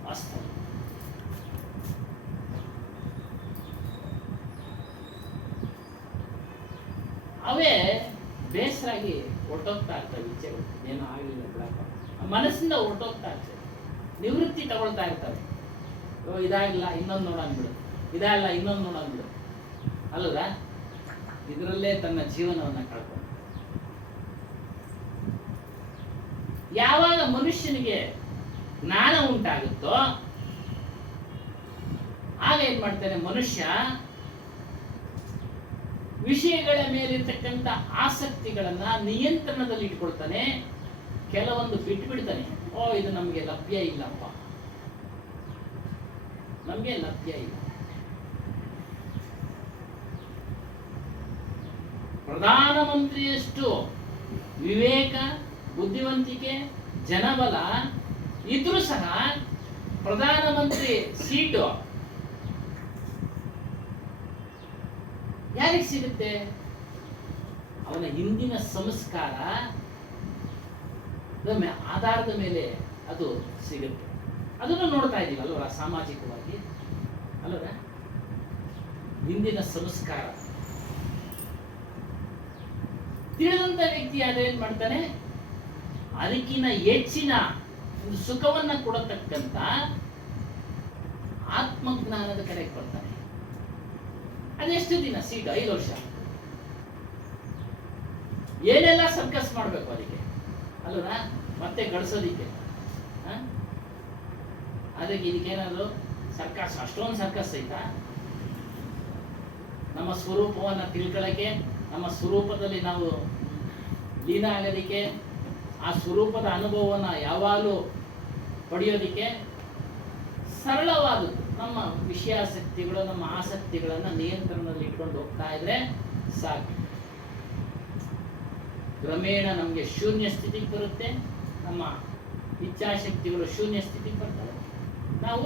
ವಾಸ್ತವ ಅವೇ ಬೇಸರಾಗಿ ಹೊರಟೋಗ್ತಾ ಇರ್ತವೆ. ಇಚ್ಛೆಗಳು ಏನೋ ಆಗಲಿಲ್ಲ ಬಿಡಪ್ಪ, ಮನಸ್ಸಿಂದ ಹೊರಟೋಗ್ತಾ ಇರ್ತವೆ, ನಿವೃತ್ತಿ ತಗೊಳ್ತಾ ಇರ್ತವೆ. ಇದಾಗಿಲ್ಲ ಇನ್ನೊಂದು ನೋಡೋಣ ಬಿಡು, ಇದಾಗಲ್ಲ ಇನ್ನೊಂದು ನೋಡೋಣ ಬಿಡು ಅಲ್ಲದ, ಇದರಲ್ಲೇ ತನ್ನ ಜೀವನವನ್ನ ಕಳ್ಕೊಂಡು. ಯಾವಾಗ ಮನುಷ್ಯನಿಗೆ ಜ್ಞಾನ ಉಂಟಾಗುತ್ತೋ ಆಗ ಏನ್ ಮಾಡ್ತಾನೆ ಮನುಷ್ಯ, ವಿಷಯಗಳ ಮೇಲಿರ್ತಕ್ಕಂಥ ಆಸಕ್ತಿಗಳನ್ನ ನಿಯಂತ್ರಣದಲ್ಲಿ ಇಟ್ಕೊಳ್ತಾನೆ. ಕೆಲವೊಂದು ಬಿಟ್ಟು ಬಿಡ್ತಾನೆ. ಇದು ನಮ್ಗೆ ಲಭ್ಯ ಇಲ್ಲಪ್ಪ, ನಮ್ಗೆ ಲಭ್ಯ ಇಲ್ಲ. ಪ್ರಧಾನಮಂತ್ರಿಯಷ್ಟು ವಿವೇಕ, ಬುದ್ಧಿವಂತಿಕೆ, ಜನಬಲ ಇದ್ರೂ ಸಹ ಪ್ರಧಾನಮಂತ್ರಿ ಸೀಟು ಯಾರಿಗೆ ಸಿಗುತ್ತೆ? ಅವನ ಹಿಂದಿನ ಸಂಸ್ಕಾರ ಆಧಾರದ ಮೇಲೆ ಅದು ಸಿಗುತ್ತೆ. ಅದನ್ನು ನೋಡ್ತಾ ಇದೀವಿ ಅಲ್ವರ, ಸಾಮಾಜಿಕವಾಗಿ ಅಲ್ವರ, ಹಿಂದಿನ ಸಂಸ್ಕಾರ ತಿಳಿದಂತ ವ್ಯಕ್ತಿ ಆದ್ರೆ ಏನ್ ಮಾಡ್ತಾನೆ, ಅದಕ್ಕಿಂತ ಹೆಚ್ಚಿನ ಒಂದು ಸುಖವನ್ನ ಕೊಡತಕ್ಕಂತ ಆತ್ಮಜ್ಞಾನದ ಕಡೆಗೆ ಬರ್ತಾನೆ. ಅದೆಷ್ಟು ದಿನ ಸೀಟ್? 5 ವರ್ಷ. ಏನೆಲ್ಲ ಸರ್ಕಸ್ ಮಾಡ್ಬೇಕು ಅದಕ್ಕೆ ಅಲ್ವಾ, ಮತ್ತೆ ಗಳಿಸೋದಿಕ್ಕೆ. ಅದಕ್ಕೆ ಇದಕ್ಕೇನಾದ್ರು ಸರ್ಕಸ್, ಅಷ್ಟೊಂದು ಸರ್ಕಸ್ ಐತಾ? ನಮ್ಮ ಸ್ವರೂಪವನ್ನ ತಿಳ್ಕೊಳ್ಳಕ್ಕೆ, ನಮ್ಮ ಸ್ವರೂಪದಲ್ಲಿ ನಾವು ಲೀನ ಆಗೋದಿಕ್ಕೆ, ಆ ಸ್ವರೂಪದ ಅನುಭವವನ್ನ ಯಾವಾಗಲೂ ಪಡೆಯೋದಿಕ್ಕೆ ಸರಳವಾದದ್ದು ನಮ್ಮ ವಿಷಯಾಸಕ್ತಿಗಳು, ನಮ್ಮ ಆಸಕ್ತಿಗಳನ್ನ ನಿಯಂತ್ರಣದಲ್ಲಿ ಇಟ್ಕೊಂಡು ಹೋಗ್ತಾ ಇದ್ರೆ ಸಾಕು. ಕ್ರಮೇಣ ನಮಗೆ ಶೂನ್ಯ ಸ್ಥಿತಿಗೆ ಬರುತ್ತೆ. ನಮ್ಮ ಇಚ್ಛಾಶಕ್ತಿಗಳು ಶೂನ್ಯ ಸ್ಥಿತಿಗೆ ಬರ್ತವೆ. ನಾವು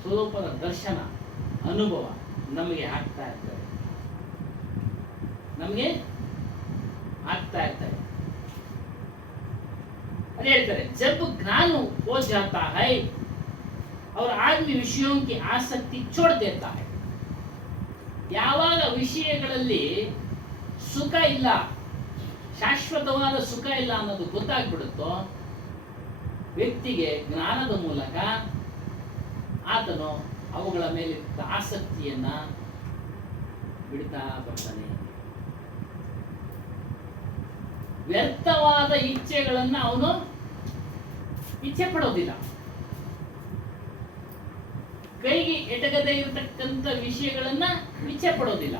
ಸ್ವರೂಪದ ದರ್ಶನ, ಅನುಭವ ನಮಗೆ ಆಗ್ತಾ ಇರ್ತವೆ, ನಮಗೆ ಆಗ್ತಾ ಇರ್ತವೆ. अरे ಹೇಳ್ತಾರೆ, जब ज्ञान हो जाता है और आदमी विषयों की आसक्ति छोड़ देता है. ಯಾವಾಗ ವಿಷಯಗಳಲ್ಲಿ ಸುಖ ಇಲ್ಲ, ಶಾಶ್ವತವಾದ ಸುಖ ಇಲ್ಲ ಅನ್ನೋದು ಗೊತ್ತಾಗ್ಬಿಡುತ್ತೋ ವ್ಯಕ್ತಿಗೆ, ಜ್ಞಾನದ ಮೂಲಕ ಆತನು ಅವುಗಳ ಮೇಲೆ ಆಸಕ್ತಿಯನ್ನ ಬಿಡ್ತಾ ಬರ್ತಾನೆ. ವ್ಯರ್ಥವಾದ ಇಚ್ಛೆಗಳನ್ನ ಅವನು ಇಚ್ಛೆ ಪಡೋದಿಲ್ಲ. ಕೈಗೆ ಎಟಕದೇ ಇರತಕ್ಕಂತ ವಿಷಯಗಳನ್ನ ಇಚ್ಛೆ ಪಡೋದಿಲ್ಲ.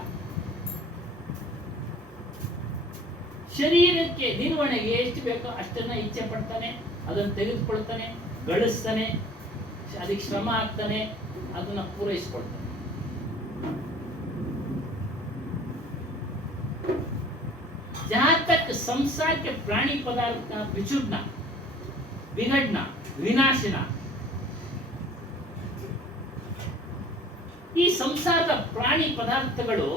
ಶರೀರಕ್ಕೆ ನಿರ್ವಹಣೆಗೆ ಎಷ್ಟು ಬೇಕೋ ಅಷ್ಟನ್ನ ಇಚ್ಛೆ ಪಡ್ತಾನೆ, ಅದನ್ನು ತೆಗೆದುಕೊಳ್ತಾನೆ, ಗಳಿಸ್ತಾನೆ, ಅದಕ್ಕೆ ಶ್ರಮ ಆಗ್ತಾನೆ, ಅದನ್ನ ಪೂರೈಸಿಕೊಳ್ತಾನೆ. जहां तक संसार के प्राणी पदार्थ का बिछुड़ना, बिगड़ना, विनाशना, ಈ ಸಂಸಾರದ ಪ್ರಾಣಿ ಪದಾರ್ಥಗಳು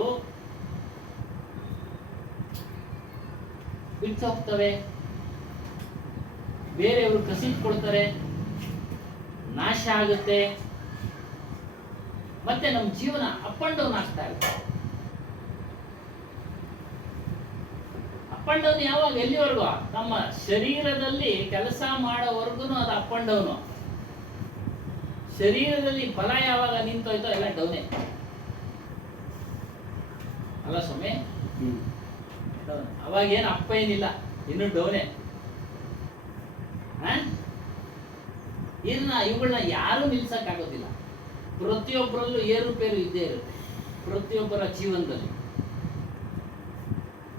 ಬಿಟ್ಟು ಹೋಗ್ತವೆ, ಬೇರೆಯವರು ಕಸಿದ್ಕೊಳ್ತಾರೆ, ನಾಶ ಆಗುತ್ತೆ, ಮತ್ತೆ ನಮ್ಮ ಜೀವನ ಅಪ್ ಅಂಡ್ ಡೌನ್ ಆಗ್ತಾ ಇರುತ್ತೆ. ಅಪ್ ಅಂಡ್ ಡೌನ್ ಯಾವಾಗ, ಎಲ್ಲಿವರೆಗೂ? ನಮ್ಮ ಶರೀರದಲ್ಲಿ ಕೆಲಸ ಮಾಡೋವರೆಗೂ ಅದು ಅಪ್ ಅಂಡ್ ಡೌನು. ಶರೀರದಲ್ಲಿ ಫಲ ಯಾವಾಗ ನಿಂತೋಯ್ತೋ ಎಲ್ಲ ಡೌನೇ ಅಲ್ಲ ಸ್ವಾಮಿ? ಅವಾಗ ಏನು ಅಪ್ಪ ಏನಿಲ್ಲ, ಇನ್ನು ಡೌನೇ. ಇವುಗಳನ್ನ ಯಾರು ನಿಲ್ಸಕ್ಕಾಗೋದಿಲ್ಲ. ಪ್ರತಿಯೊಬ್ಬರಲ್ಲೂ ಏರುಪೇರು ಇದ್ದೇ ಇರುತ್ತೆ, ಪ್ರತಿಯೊಬ್ಬರ ಜೀವನದಲ್ಲಿ.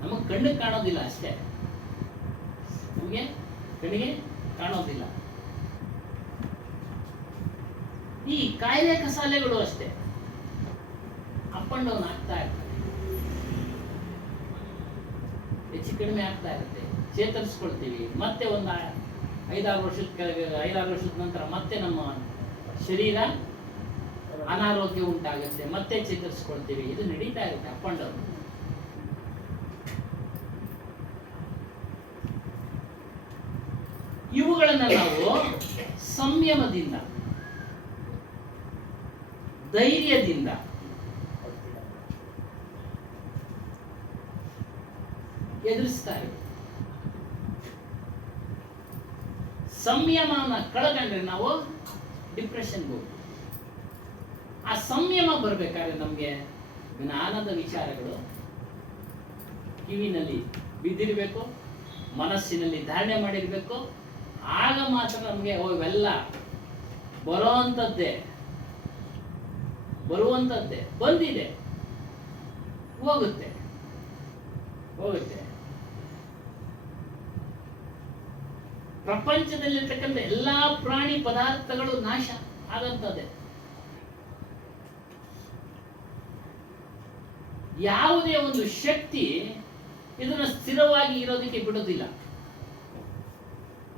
ನಮಗೆ ಕಣ್ಣಿಗೆ ಕಾಣೋದಿಲ್ಲ ಅಷ್ಟೇ, ನಮಗೆ ಕಣ್ಣಿಗೆ ಕಾಣೋದಿಲ್ಲ. ಈ ಕಾಯಿಲೆ ಕಸಾಲೆಗಳು ಅಷ್ಟೇ ಅಪ್ ಅಂಡ್ ಡೌನ್ ಆಗ್ತಾ ಇರ್ತವೆ, ಹೆಚ್ಚು ಕಡಿಮೆ ಆಗ್ತಾ ಇರುತ್ತೆ. ಚೇತರಿಸ್ಕೊಳ್ತೀವಿ, ಮತ್ತೆ ಒಂದು 5-6 ವರ್ಷದ ನಂತರ ಮತ್ತೆ ನಮ್ಮ ಶರೀರ ಅನಾರೋಗ್ಯ ಉಂಟಾಗುತ್ತೆ, ಮತ್ತೆ ಚೇತರಿಸ್ಕೊಳ್ತೀವಿ. ಇದು ನಡೀತಾ ಇರುತ್ತೆ ಅಪ್ ಅಂಡ್ ಡೌನ್. ಇವುಗಳನ್ನ ನಾವು ಸಂಯಮದಿಂದ, ಧೈರ್ಯದಿಂದ, ಎದುರಿಸ್ತಾ ಇವೆ. ಸಂಯಮನ ಕಳ್ಕೊಂಡ್ರೆ ನಾವು ಡಿಪ್ರೆಷನ್ಗೆ ಹೋಗ್ತೀವಿ. ಆ ಸಂಯಮ ಬರ್ಬೇಕಾದ್ರೆ ನಮಗೆ ಜ್ಞಾನದ ವಿಚಾರಗಳು ಕಿವಿನಲ್ಲಿ ಬಿದ್ದಿರಬೇಕು, ಮನಸ್ಸಿನಲ್ಲಿ ಧಾರಣೆ ಮಾಡಿರ್ಬೇಕು. ಆಗ ಮಾತ್ರ ನಮಗೆ ಇವೆಲ್ಲ ಬರುವಂಥದ್ದೇ, ಬಂದಿದೆ, ಹೋಗುತ್ತೆ. ಪ್ರಪಂಚದಲ್ಲಿರ್ತಕ್ಕಂಥ ಎಲ್ಲಾ ಪ್ರಾಣಿ ಪದಾರ್ಥಗಳು ನಾಶ ಆಗಂತದ್ದೇ. ಯಾವುದೇ ಒಂದು ಶಕ್ತಿ ಇದನ್ನ ಸ್ಥಿರವಾಗಿ ಇರೋದಕ್ಕೆ ಬಿಡೋದಿಲ್ಲ.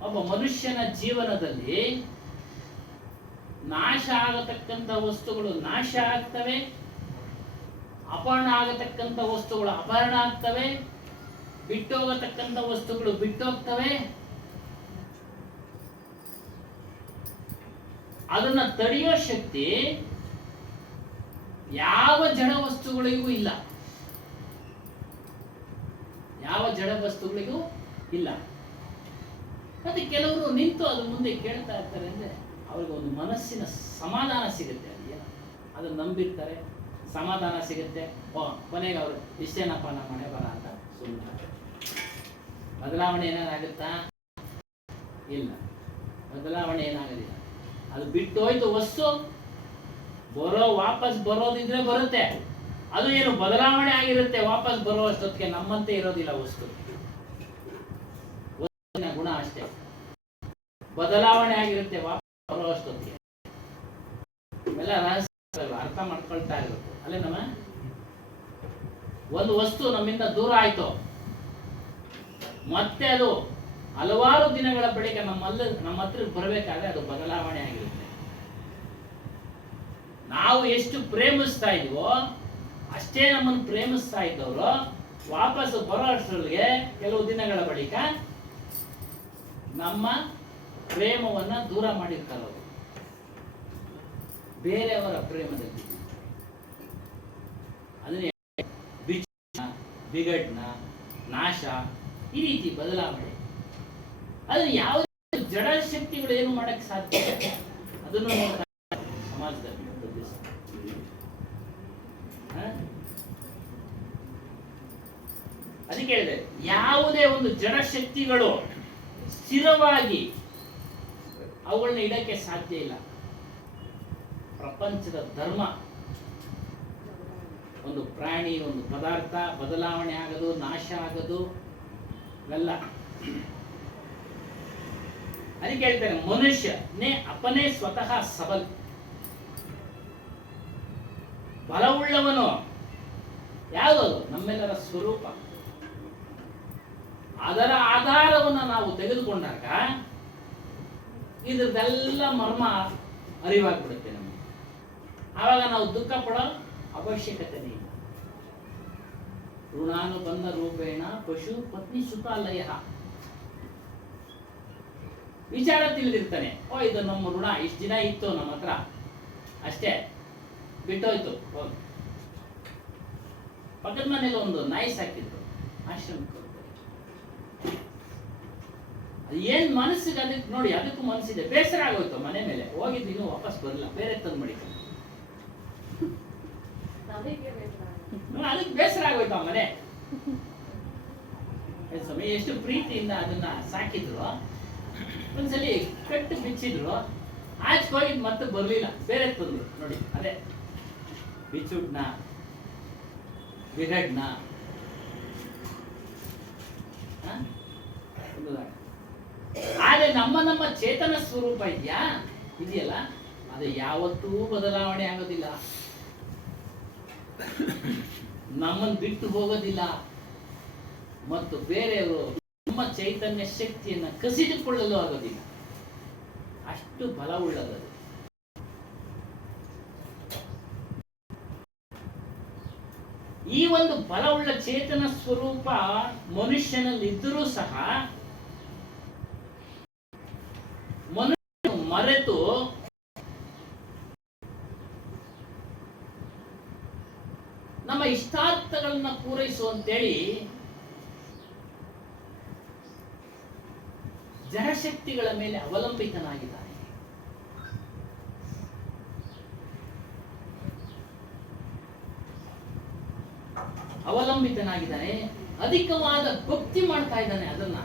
ಒಬ್ಬ ಮನುಷ್ಯನ ಜೀವನದಲ್ಲಿ ನಾಶ ಆಗತಕ್ಕಂಥ ವಸ್ತುಗಳು ನಾಶ ಆಗ್ತವೆ, ಅಪಹರಣ ಆಗತಕ್ಕಂಥ ವಸ್ತುಗಳು ಅಪಹರಣ ಆಗ್ತವೆ, ಬಿಟ್ಟೋಗತಕ್ಕಂಥ ವಸ್ತುಗಳು ಬಿಟ್ಟೋಗ್ತವೆ. ಅದನ್ನ ತಡೆಯೋ ಶಕ್ತಿ ಯಾವ ಜಡ ವಸ್ತುಗಳಿಗೂ ಇಲ್ಲ, ಯಾವ ಜಡ ವಸ್ತುಗಳಿಗೂ ಇಲ್ಲ. ಮತ್ತೆ ಕೆಲವರು ನಿಂತು ಅದ್ರ ಮುಂದೆ ಕೇಳ್ತಾ ಇರ್ತಾರೆ ಅಂದ್ರೆ ಅವ್ರಿಗೆ ಒಂದು ಮನಸ್ಸಿನ ಸಮಾಧಾನ ಸಿಗುತ್ತೆ. ಅದನ್ನ ನಂಬಿರ್ತಾರೆ, ಸಮಾಧಾನ ಸಿಗುತ್ತೆ. ಕೊನೆಗೆ ಅವರು ಇಷ್ಟೇನಪ್ಪ ನಮ್ಮ ಮನೆ ಬರ ಅಂತ ಸುಮ್ಮನೆ. ಬದಲಾವಣೆ ಏನಾಗುತ್ತಾ? ಇಲ್ಲ, ಬದಲಾವಣೆ ಏನಾಗೋದಿಲ್ಲ. ಅದು ಬಿಟ್ಟು ಹೋಯ್ತು ವಸ್ತು, ವಾಪಸ್ ಬರೋದಿದ್ರೆ ಬರುತ್ತೆ. ಅದು ಏನು ಬದಲಾವಣೆ ಆಗಿರುತ್ತೆ, ವಾಪಸ್ ಬರೋ ಅಷ್ಟೊತ್ತಿಗೆ ನಮ್ಮಂತೆ ಇರೋದಿಲ್ಲ ವಸ್ತು. ಗುಣ ಅಷ್ಟೇ, ಬದಲಾವಣೆ ಆಗಿರುತ್ತೆ ವಾಪಸ್ ಬರೋ ಅಷ್ಟೊತ್ತಿಗೆ. ಇವೆಲ್ಲ ರಹಸ್ಯ ಅರ್ಥ ಮಾಡ್ಕೊಳ್ತಾ ಇರಬೇಕು. ಅಲ್ಲೇ ನಮ್ಮ ಒಂದು ವಸ್ತು ನಮ್ಮಿಂದ ದೂರ ಆಯ್ತು, ಮತ್ತೆ ಅದು ಹಲವಾರು ದಿನಗಳ ಬಳಿಕ ನಮ್ಮ ಹತ್ರ ಬರಬೇಕಾದ್ರೆ ಅದು ಬದಲಾವಣೆ ಆಗಿರುತ್ತೆ. ನಾವು ಎಷ್ಟು ಪ್ರೇಮಿಸ್ತಾ ಇದೀವೋ ಅಷ್ಟೇ ನಮ್ಮನ್ನು ಪ್ರೇಮಿಸ್ತಾ ಇದ್ದವರು ವಾಪಸ್ ಬರೋ ಅಷ್ಟರೊಳಗೆ ಕೆಲವು ದಿನಗಳ ಬಳಿಕ ನಮ್ಮ ಪ್ರೇಮವನ್ನ ದೂರ ಮಾಡಿರ್ತಾರೆ ಅವರು ಬೇರೆಯವರ ಪ್ರೇಮದಲ್ಲಿ. ಅದನ್ನೇ ಬಿಗಡ್ನ, ನಾಶ, ಈ ರೀತಿ ಬದಲಾವಣೆ. ಅದನ್ನ ಯಾವುದೇ ಜಡ ಶಕ್ತಿಗಳು ಏನು ಮಾಡಕ್ಕೆ ಸಾಧ್ಯ? ಅದನ್ನು ಸಮಾಜದಲ್ಲಿ ಅದಕ್ಕೆ ಹೇಳಿದೆ, ಯಾವುದೇ ಒಂದು ಜಡ ಶಕ್ತಿಗಳು ಸ್ಥಿರವಾಗಿ ಅವುಗಳನ್ನ ಇಡಕ್ಕೆ ಸಾಧ್ಯ ಇಲ್ಲ. ಪ್ರಪಂಚದ ಧರ್ಮ ಒಂದು ಪ್ರಾಣಿ, ಒಂದು ಪದಾರ್ಥ ಬದಲಾವಣೆ ಆಗೋದು, ನಾಶ ಆಗೋದು ಇವೆಲ್ಲ. ಅದಕ್ಕೆ ಹೇಳ್ತಾರೆ ಮನುಷ್ಯನೇ ಅಪನೇ ಸ್ವತಃ ಸಬಲ್, ಬಲವುಳ್ಳವನು. ಯಾವುದದು? ನಮ್ಮೆಲ್ಲರ ಸ್ವರೂಪ. ಅದರ ಆಧಾರವನ್ನು ನಾವು ತೆಗೆದುಕೊಂಡಾಗ ಇದ್ರದ್ದೆಲ್ಲ ಮರ್ಮ ಅರಿವಾಗ್ಬಿಡುತ್ತೆ ನಮಗೆ. ಆವಾಗ ನಾವು ದುಃಖ ಪಡೋ ಅವಶ್ಯಕತೆನೇ ಇಲ್ಲ. ಋಣಾನುಬಂಧ ರೂಪೇಣ ಪಶು ಪತ್ನಿ ಸುತಾಲಯ. ವಿಚಾರ ತಿಳಿದಿರ್ತಾನೆ, ಓ ಇದು ನಮ್ಮ ಋಣ ಇಷ್ಟು ದಿನ ಇತ್ತು ನಮ್ಮ ಹತ್ರ, ಅಷ್ಟೇ ಬಿಟ್ಟೋಯ್ತು. ಹೋಗಿ ಪಕ್ಕದ ಮನೇಲಿ ಒಂದು ನಾಯಿ ಸಾಕಿದ್ರು, ಆಶ್ರಮಕ್ಕೆ ಏನ್ ಮನಸ್ಸಿಗೆ ಅದಕ್ಕೆ ನೋಡಿ, ಅದಕ್ಕೂ ಮನಸ್ಸಿದೆ, ಬೇಸರ ಆಗೋಯ್ತು ಮನೆ ಮೇಲೆ, ಹೋಗಿದ್ದು ಇನ್ನೂ ವಾಪಸ್ ಬರಲ್ಲ, ಬೇರೆ ತಂದು ಮಡಿಕೊಂಡು ಅದಕ್ಕೆ ಬೇಸರ ಆಗೋಯ್ತು ಆ ಮನೆ. ಸ್ವಾಮಿ ಎಷ್ಟು ಪ್ರೀತಿಯಿಂದ ಅದನ್ನ ಸಾಕಿದ್ರು, ಒಂದ್ಸಲಿ ಕಟ್ಟು ಬಿಚ್ಚಿದ್ರು, ಆಚೆ ಹೋಗಿದ್ ಮತ್ತೆ ಬರ್ಲಿಲ್ಲ, ಬೇರೆ ತಂದ್ರು ನೋಡಿ. ಅದೇ ಬಿಚ್ಚುಡ್ನ ಬಿಗಡ್ನ ಆದ್ರೆ ನಮ್ಮ ಚೇತನ ಸ್ವರೂಪ ಇದೆಯಲ್ಲ, ಅದು ಯಾವತ್ತೂ ಬದಲಾವಣೆ ಆಗೋದಿಲ್ಲ, ನಮ್ಮನ್ನು ಬಿಟ್ಟು ಹೋಗೋದಿಲ್ಲ, ಮತ್ತು ಬೇರೆಯವರು ನಮ್ಮ ಚೈತನ್ಯ ಶಕ್ತಿಯನ್ನು ಕಸಿದುಕೊಳ್ಳಲು ಆಗೋದಿಲ್ಲ. ಅಷ್ಟು ಬಲವುಳ್ಳದು. ಈ ಒಂದು ಬಲವುಳ್ಳ ಚೇತನ ಸ್ವರೂಪ ಮನುಷ್ಯನಲ್ಲಿದ್ದರೂ ಸಹ ಮನುಷ್ಯನು ಮರೆತು ನಮ್ಮ ಇಷ್ಟಾರ್ಥಗಳನ್ನ ಪೂರೈಸುವಂತೇಳಿ ಜಡಶಕ್ತಿಗಳ ಮೇಲೆ ಅವಲಂಬಿತನಾಗಿದ್ದಾನೆ. ಅಧಿಕವಾದ ಭಕ್ತಿ ಮಾಡ್ತಾ ಇದ್ದಾನೆ, ಅದನ್ನ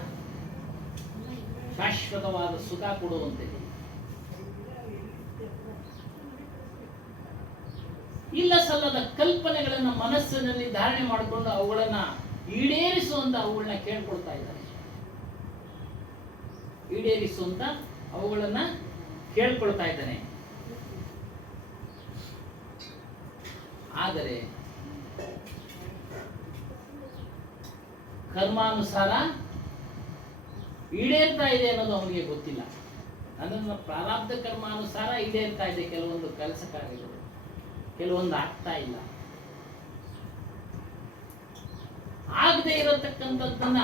ಶಾಶ್ವತವಾದ ಸುಖ ಕೊಡುವಂತೆ. ಇಲ್ಲ ಸಲ್ಲದ ಕಲ್ಪನೆಗಳನ್ನ ಮನಸ್ಸಿನಲ್ಲಿ ಧಾರಣೆ ಮಾಡಿಕೊಂಡು ಅವುಗಳನ್ನ ಈಡೇರಿಸುವಂತ ಅವುಗಳನ್ನ ಕೇಳ್ಕೊಳ್ತಾ ಇದ್ದಾನೆ, ಈಡೇರಿಸುವಂತ ಅವುಗಳನ್ನ ಕೇಳ್ಕೊಳ್ತಾ ಇದ್ದಾನೆ. ಆದರೆ ಕರ್ಮಾನುಸಾರ ಈಡೇರ್ತಾ ಇದೆ ಅನ್ನೋದು ಅವನಿಗೆ ಗೊತ್ತಿಲ್ಲ. ನನ್ನ ಪ್ರಾರಬ್ಧ ಕರ್ಮಾನುಸಾರ ಈಡೇರ್ತಾ ಇದೆ, ಕೆಲವೊಂದು ಕೆಲಸ ಕಾರ್ಯಗಳು, ಕೆಲವೊಂದು ಆಗ್ತಾ ಇಲ್ಲ. ಆಗದೆ ಇರತಕ್ಕಂಥದ್ದನ್ನ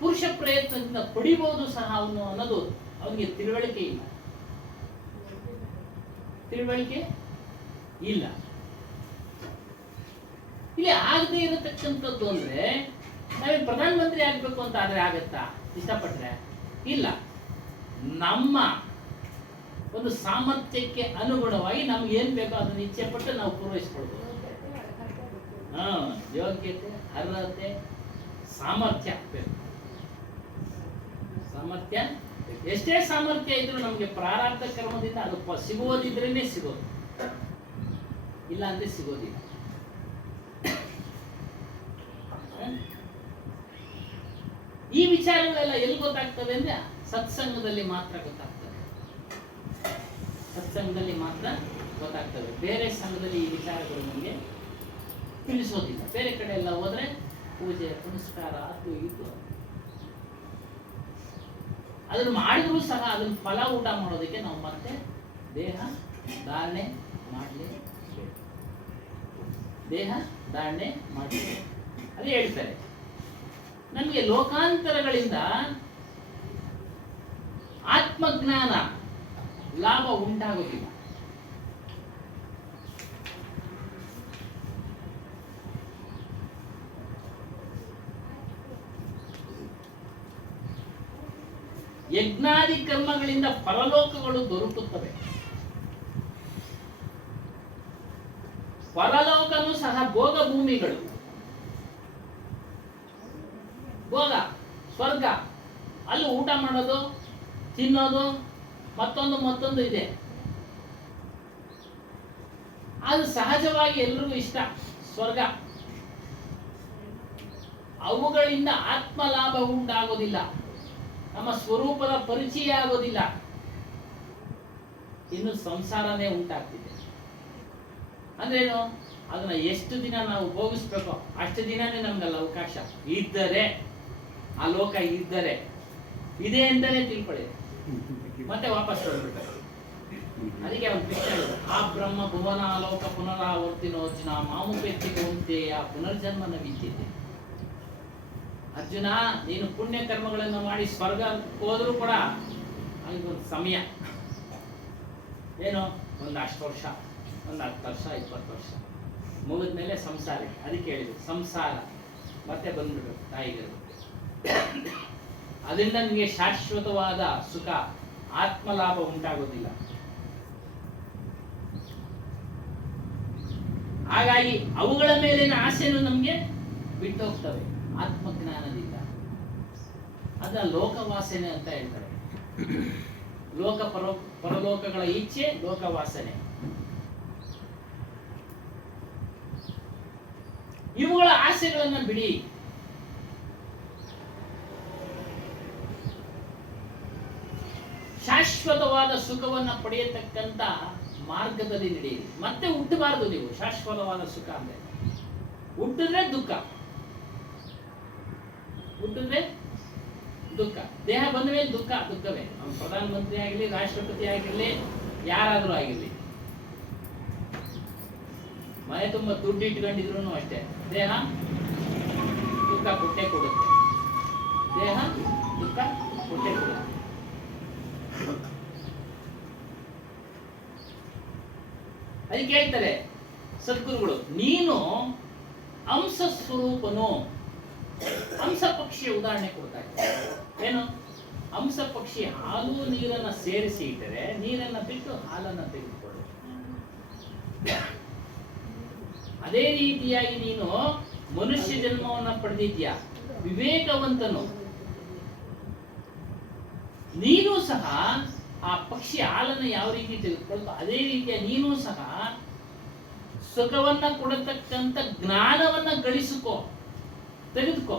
ಪುರುಷ ಪ್ರಯತ್ನದಿಂದ ಪಡಿಬಹುದು ಸಹ ಅವನು ಅನ್ನೋದು ಅವನಿಗೆ ತಿಳುವಳಿಕೆ ಇಲ್ಲ. ಇಲ್ಲಿ ಆಗದೆ ಇರತಕ್ಕಂಥದ್ದು ಅಂದ್ರೆ ನಾವೇ ಪ್ರಧಾನಮಂತ್ರಿ ಆಗ್ಬೇಕು ಅಂತ ಆದ್ರೆ ಆಗತ್ತಾ? ಇಷ್ಟಪಟ್ರೆ ಇಲ್ಲ. ನಮ್ಮ ಒಂದು ಸಾಮರ್ಥ್ಯಕ್ಕೆ ಅನುಗುಣವಾಗಿ ನಮ್ಗೆ ಏನ್ ಬೇಕೋ ಅದನ್ನ ಇಚ್ಛೆ ಪಟ್ಟು ನಾವು ಪೂರೈಸ್ಕೊಳ್ಬೋದು. ಯೋಗ್ಯತೆ, ಅರ್ಹತೆ, ಸಾಮರ್ಥ್ಯ ಬೇಕು. ಸಾಮರ್ಥ್ಯ ಎಷ್ಟೇ ಸಾಮರ್ಥ್ಯ ಇದ್ರೂ ನಮ್ಗೆ ಪ್ರಾರಬ್ಧ ಕರ್ಮದಿಂದ ಅದು ಸಿಗುವುದಿದ್ರೇನೆ ಸಿಗೋದು, ಇಲ್ಲ ಅಂದ್ರೆ ಸಿಗೋದಿಲ್ಲ. ಈ ವಿಚಾರಗಳೆಲ್ಲ ಎಲ್ಲಿ ಗೊತ್ತಾಗ್ತದೆ ಅಂದ್ರೆ ಸತ್ಸಂಗದಲ್ಲಿ ಮಾತ್ರ ಗೊತ್ತಾಗ್ತದೆ. ಸತ್ಸಂಗದಲ್ಲಿ ಮಾತ್ರ ಗೊತ್ತಾಗ್ತದೆ. ಬೇರೆ ಸಂಘದಲ್ಲಿ ಈ ವಿಚಾರಗಳು ನಮಗೆ ತಿಳಿಸೋದಿಲ್ಲ. ಬೇರೆ ಕಡೆ ಎಲ್ಲ ಹೋದ್ರೆ ಪೂಜೆ ಪುನಸ್ಕಾರ ಅದು ಇದು ಅದನ್ನು ಮಾಡಿದ್ರು ಸಹ ಅದನ್ನ ಫಲ ಊಟ ಮಾಡೋದಕ್ಕೆ ನಾವು ಮತ್ತೆ ದೇಹ ಧಾರಣೆ ಮಾಡಲೇಬೇಕು. ದೇಹ ಧಾರಣೆ ಮಾಡಲೇಬೇಕು. ಅದೇ ಹೇಳ್ತಾರೆ, ನಮಗೆ ಲೋಕಾಂತರಗಳಿಂದ ಆತ್ಮಜ್ಞಾನ ಲಾಭ ಉಂಟಾಗುವುದಿಲ್ಲ. ಯಜ್ಞಾದಿ ಕರ್ಮಗಳಿಂದ ಪರಲೋಕಗಳು ದೊರಕುತ್ತವೆ. ಪರಲೋಕನೂ ಸಹ ಭೋಗ ಭೂಮಿಗಳು, ಭೋಗ ಸ್ವರ್ಗ. ಅಲ್ಲಿ ಊಟ ಮಾಡೋದು, ತಿನ್ನೋದು, ಮತ್ತೊಂದು ಇದೆ. ಅದು ಸಹಜವಾಗಿ ಎಲ್ರಿಗೂ ಇಷ್ಟ, ಸ್ವರ್ಗ. ಅವುಗಳಿಂದ ಆತ್ಮಲಾಭ ಉಂಟಾಗೋದಿಲ್ಲ, ನಮ್ಮ ಸ್ವರೂಪದ ಪರಿಚಯ ಆಗೋದಿಲ್ಲ, ಇನ್ನು ಸಂಸಾರನೇ ಉಂಟಾಗ್ತಿದೆ. ಅಂದ್ರೇನು? ಅದನ್ನ ಎಷ್ಟು ದಿನ ನಾವು ಭೋಗಿಸ್ಬೇಕೋ ಅಷ್ಟು ದಿನನೇ ನಮ್ಗಲ್ಲ ಅವಕಾಶ ಇದ್ದರೆ, ಆ ಲೋಕ ಇದ್ದರೆ, ಇದೆ ಅಂತಲೇ ತಿಳ್ಕೊಳ್ಳಿ, ಮತ್ತೆ ವಾಪಸ್ ಬಂದ್ಬಿಡ್ತಾರೆ. ಅದಕ್ಕೆ ಅವನು ಕೃಷ್ಣ ಹೇಳಿದ, ಆ ಬ್ರಹ್ಮ ಭುವನಾಲೋಕ ಪುನರಾವರ್ತಿನೋರ್ಜುನ ಮಾಮುಪೆತ್ತಿಕೊಂತೆಯ ಪುನರ್ಜನ್ಮನ ವಿದ್ಯತೆ. ಅರ್ಜುನ, ನೀನು ಪುಣ್ಯ ಕರ್ಮಗಳನ್ನು ಮಾಡಿ ಸ್ವರ್ಗ ಹೋದ್ರೂ ಕೂಡ ಒಂದು ಸಮಯ, ಏನು ಒಂದು 10 ವರ್ಷ, ಒಂದು 10 ವರ್ಷ 20 ವರ್ಷ ಮುಗಿದ್ಮೇಲೆ ಸಂಸಾರ. ಅದಕ್ಕೆ ಹೇಳಿದ್ರು ಸಂಸಾರ ಮತ್ತೆ ಬಂದ್ಬಿಡು ತಾಯಿಗೆ. ಅದರಿಂದ ನಿಮಗೆ ಶಾಶ್ವತವಾದ ಸುಖ, ಆತ್ಮಲಾಭ ಉಂಟಾಗೋದಿಲ್ಲ. ಹಾಗಾಗಿ ಅವುಗಳ ಮೇಲಿನ ಆಸೆಯನ್ನು ನಮಗೆ ಬಿಟ್ಟು ಹೋಗ್ತವೆ ಆತ್ಮಜ್ಞಾನದಿಂದ. ಅದನ್ನ ಲೋಕವಾಸನೆ ಅಂತ ಹೇಳ್ತಾರೆ. ಪರಲೋಕಗಳ ಇಚ್ಛೆ ಲೋಕವಾಸನೆ. ಇವುಗಳ ಆಸೆಗಳನ್ನ ಬಿಡಿ. ಶಾಶ್ವತವಾದ ಸುಖವನ್ನ ಪಡೆಯತಕ್ಕಂತ ಮಾರ್ಗದಲ್ಲಿ ನಡೆಯಿರಿ. ಮತ್ತೆ ಹುಟ್ಟಬಾರದು ನೀವು. ಶಾಶ್ವತವಾದ ಸುಖ ಅಂದ್ರೆ ಹುಟ್ಟಿದ್ರೆ ದುಃಖ, ಹುಟ್ಟಿದ್ರೆ ದುಃಖ. ದೇಹ ಬಂದ ಮೇಲೆ ದುಃಖವೇ. ಪ್ರಧಾನಮಂತ್ರಿ ಆಗಿರ್ಲಿ, ರಾಷ್ಟ್ರಪತಿ ಆಗಿರ್ಲಿ, ಯಾರಾದ್ರೂ ಆಗಿರ್ಲಿ, ಮನೆ ತುಂಬಾ ದುಡ್ಡು ಇಟ್ಕೊಂಡಿದ್ರು ಅಷ್ಟೇ, ದೇಹ ದುಃಖ ಕೊಟ್ಟೆ ಕೊಡುತ್ತೆ. ದೇಹ ದುಃಖ ಕೊಟ್ಟೆ ಕೊಡುತ್ತೆ. ಅದಕ್ಕೆ ಹೇಳ್ತಾರೆ ಸದ್ಗುರುಗಳು, ನೀನು ಅಂಶ ಸ್ವರೂಪನು. ಹಂಸ ಪಕ್ಷಿಯ ಉದಾಹರಣೆ ಕೊಡ್ತಾ ಇದ್ದಾರೆ. ಏನು? ಹಂಸ ಪಕ್ಷಿ ಹಾಲು ನೀರನ್ನ ಸೇರಿಸಿ ಇಟ್ಟರೆ ನೀರನ್ನ ಬಿಟ್ಟು ಹಾಲನ್ನ ತೆಗೆದುಕೊಳ್ಳು. ಅದೇ ರೀತಿಯಾಗಿ ನೀನು ಮನುಷ್ಯ ಜನ್ಮವನ್ನ ಪಡೆದಿದ್ಯಾ, ವಿವೇಕವಂತನು. ನೀನು ಸಹ ಆ ಪಕ್ಷಿ ಹಾಲನ್ನು ಯಾವ ರೀತಿ ತೆಗೆದುಕೊಳ್ತೋ ಅದೇ ರೀತಿಯ ನೀನು ಸಹ ಸುಖವನ್ನ ಕೊಡತಕ್ಕಂತ ಜ್ಞಾನವನ್ನ ಗಳಿಸಿಕೋ, ತೆಗೆದುಕೋ.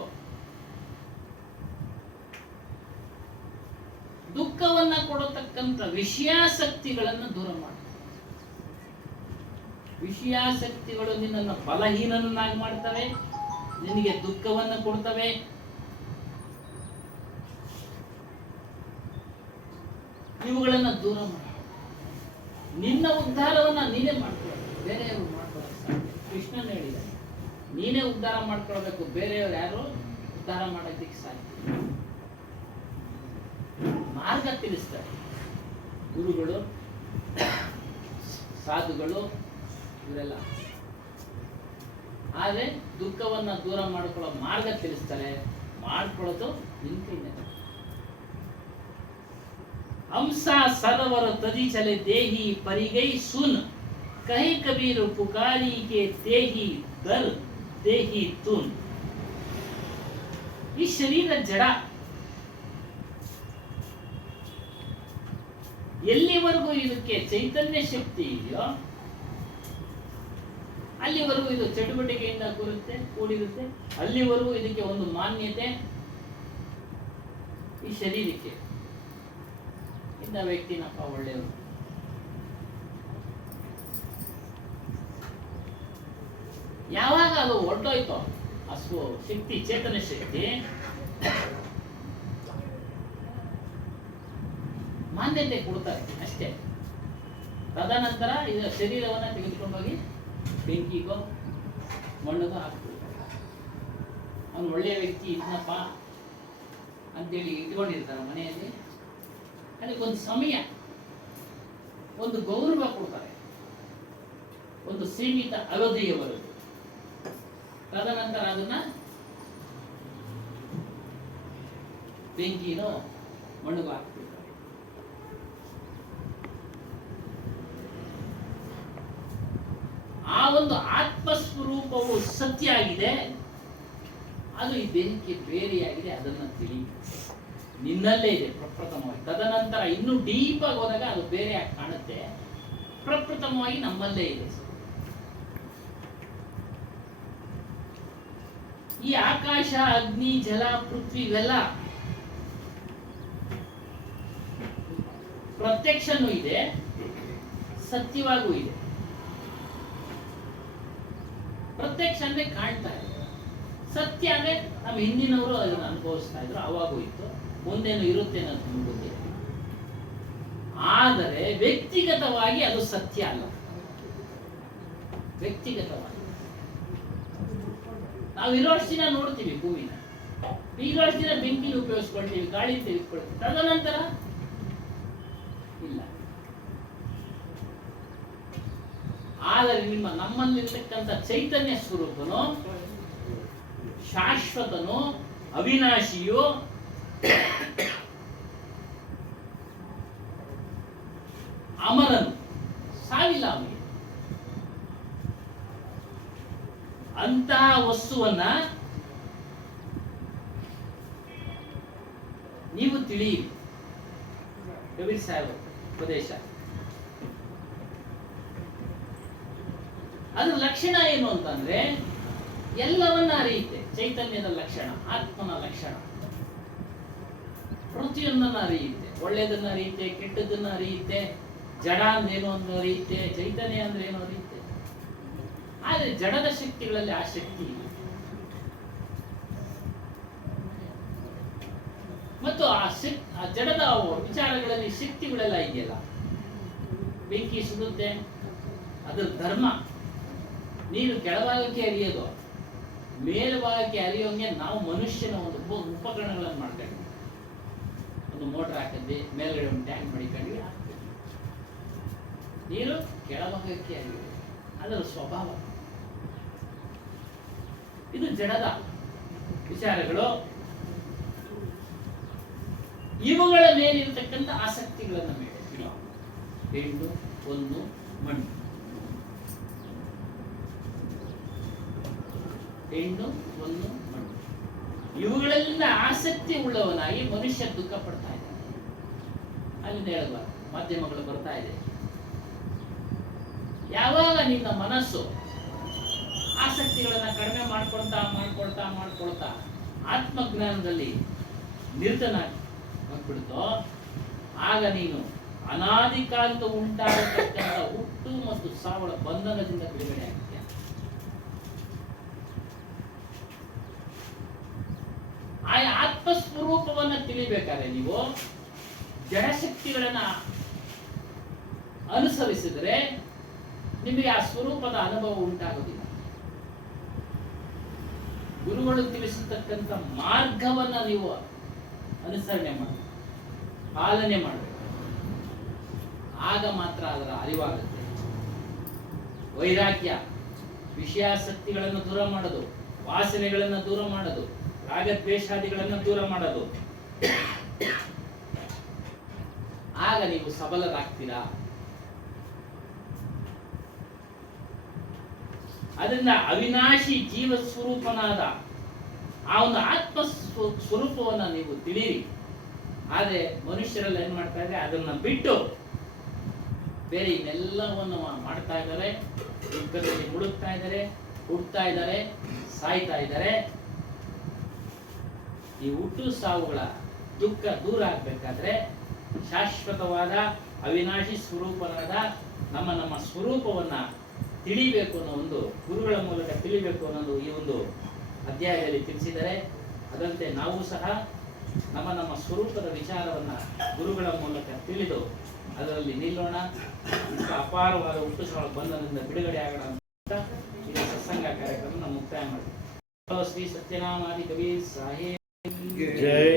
ದುಃಖವನ್ನ ಕೊಡತಕ್ಕಂತ ವಿಷಯಾಸಕ್ತಿಗಳನ್ನು ದೂರ ಮಾಡು. ವಿಷಯಾಸಕ್ತಿಗಳು ನಿನ್ನನ್ನು ಬಲಹೀನನನ್ನಾಗಿ ಮಾಡ್ತವೆ, ನಿನಗೆ ದುಃಖವನ್ನ ಕೊಡ್ತವೆ. ಇವುಗಳನ್ನ ದೂರ ಮಾಡು. ನಿನ್ನ ಉದ್ಧಾರವನ್ನ ನೀನೇ ಮಾಡ್ಕೊಳ್ಳ, ಬೇರೆಯವರು ಮಾಡ್ಕೊಳ್ಳೋದು ಸಾಧ್ಯ. ಕೃಷ್ಣನ್ ಹೇಳಿದ್ದಾರೆ, ನೀನೇ ಉದ್ಧಾರ ಮಾಡ್ಕೊಳ್ಬೇಕು, ಬೇರೆಯವರು ಯಾರು ಉದ್ಧಾರ ಮಾಡೋದಕ್ಕೆ ಸಾಧ್ಯ. ಮಾರ್ಗ ತಿಳಿಸ್ತಾರೆ ಗುರುಗಳು, ಸಾಧುಗಳು, ಇವರೆಲ್ಲ. ಆದ್ರೆ ದುಃಖವನ್ನ ದೂರ ಮಾಡ್ಕೊಳ್ಳೋ ಮಾರ್ಗ ತಿಳಿಸ್ತಾರೆ. ಮಾಡ್ಕೊಳ್ಳೋದು ನಿನ್ ಕೈನೇ. ಹಂಸ ಸರವರ ತದಿ ಚಲೆ ದೇಹಿ ಪರಿಗೈ ಸುನ್ ಕಹಿ ಕಬೀರು ಪುಕಾರಿ ಕೆ ದೇಹಿ ದರ್ ದೇಹಿ ತುನ್. ಈ ಶರೀರ ಜಡ. ಎಲ್ಲಿವರೆಗೂ ಇದಕ್ಕೆ ಚೈತನ್ಯ ಶಕ್ತಿ ಇದೆಯೋ ಅಲ್ಲಿವರೆಗೂ ಇದು ಚಟುವಟಿಕೆಯಿಂದ ಕೂಡಿರುತ್ತೆ. ಅಲ್ಲಿವರೆಗೂ ಇದಕ್ಕೆ ಒಂದು ಮಾನ್ಯತೆ ಈ ಶರೀರಕ್ಕೆ. ಇಂಥ ವ್ಯಕ್ತಿನಪ್ಪ ಒಳ್ಳೆಯವರು. ಯಾವಾಗ ಅದು ಹೊರಟೋಯ್ತೋ ಆ ಶಕ್ತಿ, ಚೇತನ ಶಕ್ತಿ, ಮಾನ್ಯತೆ ಕೊಡ್ತಾರೆ ಅಷ್ಟೇ. ತದನಂತರ ಇದು ಶರೀರವನ್ನ ತೆಗೆದುಕೊಂಡೋಗಿ ಬೆಂಕಿಗೋ ಮಣ್ಣಗೋ ಹಾಕ್ಬಿಡ್ತಾರೆ. ಅವನು ಒಳ್ಳೆಯ ವ್ಯಕ್ತಿ ಇದ್ನಪ್ಪ ಅಂತೇಳಿ ಇಟ್ಕೊಂಡಿರ್ತಾರ ಮನೆಯಲ್ಲಿ. ಅದಕ್ಕೊಂದು ಸಮಯ, ಒಂದು ಗೌರವ ಕೊಡ್ತಾರೆ, ಒಂದು ಸೀಮಿತ ಅವಧಿಯವರೆಗೂ. ತದನಂತರ ಅದನ್ನ ಬೆಂಕಿನೋ ಮಣ್ಣು ಹಾಕ್ಬಿಡ್ತಾರೆ. ಆ ಒಂದು ಆತ್ಮಸ್ವರೂಪವು ಸತ್ಯ ಆಗಿದೆ, ಅದು ಈ ದೇಹಕ್ಕೆ ಬೇರೆಯಾಗಿದೆ. ಅದನ್ನ ತಿಳಿ. ನಿನ್ನಲ್ಲೇ ಇದೆ ಪ್ರಪ್ರಥಮವಾಗಿ. ತದನಂತರ ಇನ್ನೂ ಡೀಪ್ ಆಗಿ ಹೋದಾಗ ಅದು ಬೇರೆ ಆಗಿ ಕಾಣುತ್ತೆ. ಪ್ರಪ್ರಥಮವಾಗಿ ನಮ್ಮಲ್ಲೇ ಇದೆ. ಈ ಆಕಾಶ, ಅಗ್ನಿ, ಜಲ, ಪೃಥ್ವಿ ಇವೆಲ್ಲ ಪ್ರತ್ಯಕ್ಷನೂ ಇದೆ, ಸತ್ಯವಾಗೂ ಇದೆ. ಪ್ರತ್ಯಕ್ಷ ಅಂದ್ರೆ ಕಾಣ್ತಾ ಇದೆ, ಸತ್ಯ ಅಂದ್ರೆ ನಮ್ಮ ಹಿಂದಿನವರು ಅದನ್ನು ಅನುಭವಿಸ್ತಾ ಇದ್ರು, ಅವಾಗೂ ಇತ್ತು, ಮುಂದೇನು ಇರುತ್ತೆ ಅನ್ನೋದು ನಮ್ಗೆ ಗೊತ್ತಿದೆ. ಆದರೆ ವ್ಯಕ್ತಿಗತವಾಗಿ ಅದು ಸತ್ಯ ಅಲ್ಲ. ವ್ಯಕ್ತಿಗತವಾಗಿ ನಾವು ಇರೋಷ್ಟು ದಿನ ನೋಡ್ತೀವಿ ಭೂಮಿನ, ಇರೋಷ್ಟು ದಿನ ಬೆಂಕಿಲಿ ಉಪಯೋಗಿಸ್ಕೊಳ್ತೀವಿ, ಗಾಳಿ ತೆಗೆದುಕೊಳ್ತೀವಿ, ತದನಂತರ ಇಲ್ಲ. ಆದರೆ ನಮ್ಮಲ್ಲಿರ್ತಕ್ಕಂಥ ಚೈತನ್ಯ ಸ್ವರೂಪನು, ಶಾಶ್ವತನು, ಅವಿನಾಶಿಯು, ಅಮರನು, ಸಾವಿಲ್ಲ ಅವನಿಗೆ. ಅಂತಹ ವಸ್ತುವನ್ನ ನೀವು ತಿಳಿಯಿರಿ. ಕಬೀರ್ ಸಾಹೇಬ್ ಉಪದೇಶ. ಅದ್ರ ಲಕ್ಷಣ ಏನು ಅಂತಂದ್ರೆ ಎಲ್ಲವನ್ನ ಅರಿಯುತ್ತೆ. ಚೈತನ್ಯದ ಲಕ್ಷಣ, ಆತ್ಮನ ಲಕ್ಷಣ, ಪ್ರತಿಯೊಂದನ್ನ ಅರಿಯುತ್ತೆ. ಒಳ್ಳೆಯದನ್ನ ಅರಿಯುತ್ತೆ, ಕೆಟ್ಟದನ್ನ ಅರಿಯುತ್ತೆ, ಜಡ ಅಂದ್ರೇನು ಅಂತ ಅರಿಯುತ್ತೆ, ಚೈತನ್ಯ ಅಂದ್ರೆ ಏನು ಅರಿಯುತ್ತೆ. ಆದರೆ ಜಡದ ಶಕ್ತಿಗಳಲ್ಲಿ ಆ ಶಕ್ತಿ ಇಲ್ಲ. ಮತ್ತು ಆ ಜಡದ ವಿಚಾರಗಳಲ್ಲಿ ಶಕ್ತಿಗಳೆಲ್ಲ ಇದೆಯಲ್ಲ, ಬೆಂಕಿ ಸುಡುತ್ತೆ, ಅದರ ಧರ್ಮ. ನೀರು ಕೆಳಭಾಗಕ್ಕೆ ಹರಿಯೋದು, ಮೇಲ್ಭಾಗಕ್ಕೆ ಹರಿಯೋಂಗೆ ನಾವು ಮನುಷ್ಯನ ಒಂದು ಉಪಕರಣಗಳನ್ನು ಮಾಡ್ಕೊಂಡ್ವಿ. ಒಂದು ಮೋಟರ್ ಹಾಕಿದ್ವಿ, ಮೇಲ್ಗಡೆ ಒಂದು ಟ್ಯಾಂಕ್ ಮಾಡಿಕೊಂಡ್ವಿ, ನೀರು ಕೆಳಭಾಗಕ್ಕೆ ಹರಿಯೋದು ಅದರ ಸ್ವಭಾವ. ಇದು ಜಡದ ವಿಚಾರಗಳು. ಇವುಗಳ ಮೇಲಿರತಕ್ಕಂಥ ಆಸಕ್ತಿಗಳನ್ನ ಮೇಲೆ ಬಿಡಿ. ಹೆಣ್ಣು, ಒಂದು, ಮಣ್ಣು. ಹೆಣ್ಣು, ಒಂದು, ಮಣ್ಣು. ಇವುಗಳೆಲ್ಲ ಆಸಕ್ತಿ ಉಳ್ಳವನಾಗಿ ಮನುಷ್ಯ ದುಃಖ ಪಡ್ತಾ ಇದ್ದಾನೆ. ಅಲ್ಲಿಂದ ಹೇಳಬಾರ್ದು, ಮಾಧ್ಯಮಗಳು ಬರ್ತಾ ಇದೆ. ಯಾವಾಗ ನಿನ್ನ ಮನಸ್ಸು ಆಸಕ್ತಿಗಳನ್ನ ಕಡಿಮೆ ಮಾಡ್ಕೊಳ್ತಾ ಆತ್ಮಜ್ಞಾನದಲ್ಲಿ ನಿರತನಾಗ್ಬಿಡ್ತೋ, ಆಗ ನೀನು ಅನಾದಿ ಕಾಲದ ಉಂಟಾಗತಕ್ಕಂಥ ಹುಟ್ಟು ಮತ್ತು ಸಾವಳ ಬಂಧನದಿಂದ ಬಿಡುಗಡೆ ಆಗ್ತೀಯ. ಆ ಆತ್ಮಸ್ವರೂಪವನ್ನ ತಿಳಿಬೇಕಾದ್ರೆ ನೀವು ಜಡಶಕ್ತಿಗಳನ್ನ ಅನುಸರಿಸಿದರೆ ನಿಮಗೆ ಆ ಸ್ವರೂಪದ ಅನುಭವ ಉಂಟಾಗುವುದಿಲ್ಲ. ಗುರುಗಳು ತಿಳಿಸತಕ್ಕಂಥ ಮಾರ್ಗವನ್ನ ನೀವು ಅನುಸರಣೆ ಮಾಡಿ ಪಾಲನೆ ಮಾಡಬೇಕು. ಆಗ ಮಾತ್ರ ಅದರ ಅರಿವಾಗುತ್ತೆ. ವೈರಾಗ್ಯ, ವಿಷಯಾಸಕ್ತಿಗಳನ್ನು ದೂರ ಮಾಡೋದು, ವಾಸನೆಗಳನ್ನು ದೂರ ಮಾಡೋದು, ರಾಗದ್ವೇಷಾದಿಗಳನ್ನು ದೂರ ಮಾಡೋದು. ಆಗ ನೀವು ಸಬಲರಾಗ್ತೀರಾ. ಅದರಿಂದ ಅವಿನಾಶಿ ಜೀವ ಸ್ವರೂಪನಾದ ಆ ಒಂದು ಆತ್ಮ ಸ್ವರೂಪವನ್ನ ನೀವು ತಿಳಿಯಿರಿ. ಆದರೆ ಮನುಷ್ಯರೆಲ್ಲ ಏನ್ ಮಾಡ್ತಾ ಇದ್ದಾರೆ, ಅದನ್ನ ಬಿಟ್ಟು ಬೇರೆ ಇನ್ನೆಲ್ಲವನ್ನು ಮಾಡ್ತಾ ಇದ್ದಾರೆ. ದುಃಖದಲ್ಲಿ ಮುಳುಗ್ತಾ ಇದ್ದಾರೆ, ಹುಡ್ತಾ ಇದ್ದಾರೆ, ಸಾಯ್ತಾ ಇದ್ದಾರೆ. ಈ ಹುಟ್ಟು ಸಾವುಗಳ ದುಃಖ ದೂರ ಆಗ್ಬೇಕಾದ್ರೆ ಶಾಶ್ವತವಾದ ಅವಿನಾಶಿ ಸ್ವರೂಪನಾದ ನಮ್ಮ ಸ್ವರೂಪವನ್ನ ತಿಳಿಬೇಕು ಅನ್ನೋ ಒಂದು, ಗುರುಗಳ ಮೂಲಕ ತಿಳಿಬೇಕು ಅನ್ನೋದು ಈ ಒಂದು ಅಧ್ಯಾಯದಲ್ಲಿ ತಿಳಿಸಿದರೆ, ಅದಂತೆ ನಾವು ಸಹ ನಮ್ಮ ಸ್ವರೂಪದ ವಿಚಾರವನ್ನ ಗುರುಗಳ ಮೂಲಕ ತಿಳಿದು ಅದರಲ್ಲಿ ನಿಲ್ಲೋಣ. ಅಪಾರವಾದ ಹುಟ್ಟು ಸಾವು ಬಂಧನದಿಂದ ಬಿಡುಗಡೆ ಆಗೋಣ ಅಂತ ಈ ಸತ್ಸಂಗ ಕಾರ್ಯಕ್ರಮ ಮುಕ್ತಾಯ ಮಾಡಿ. ಶ್ರೀ ಸತ್ಯನಾಮಾದಿ ಕವಿ ಸಾಹೇಬ್ ಜೈ.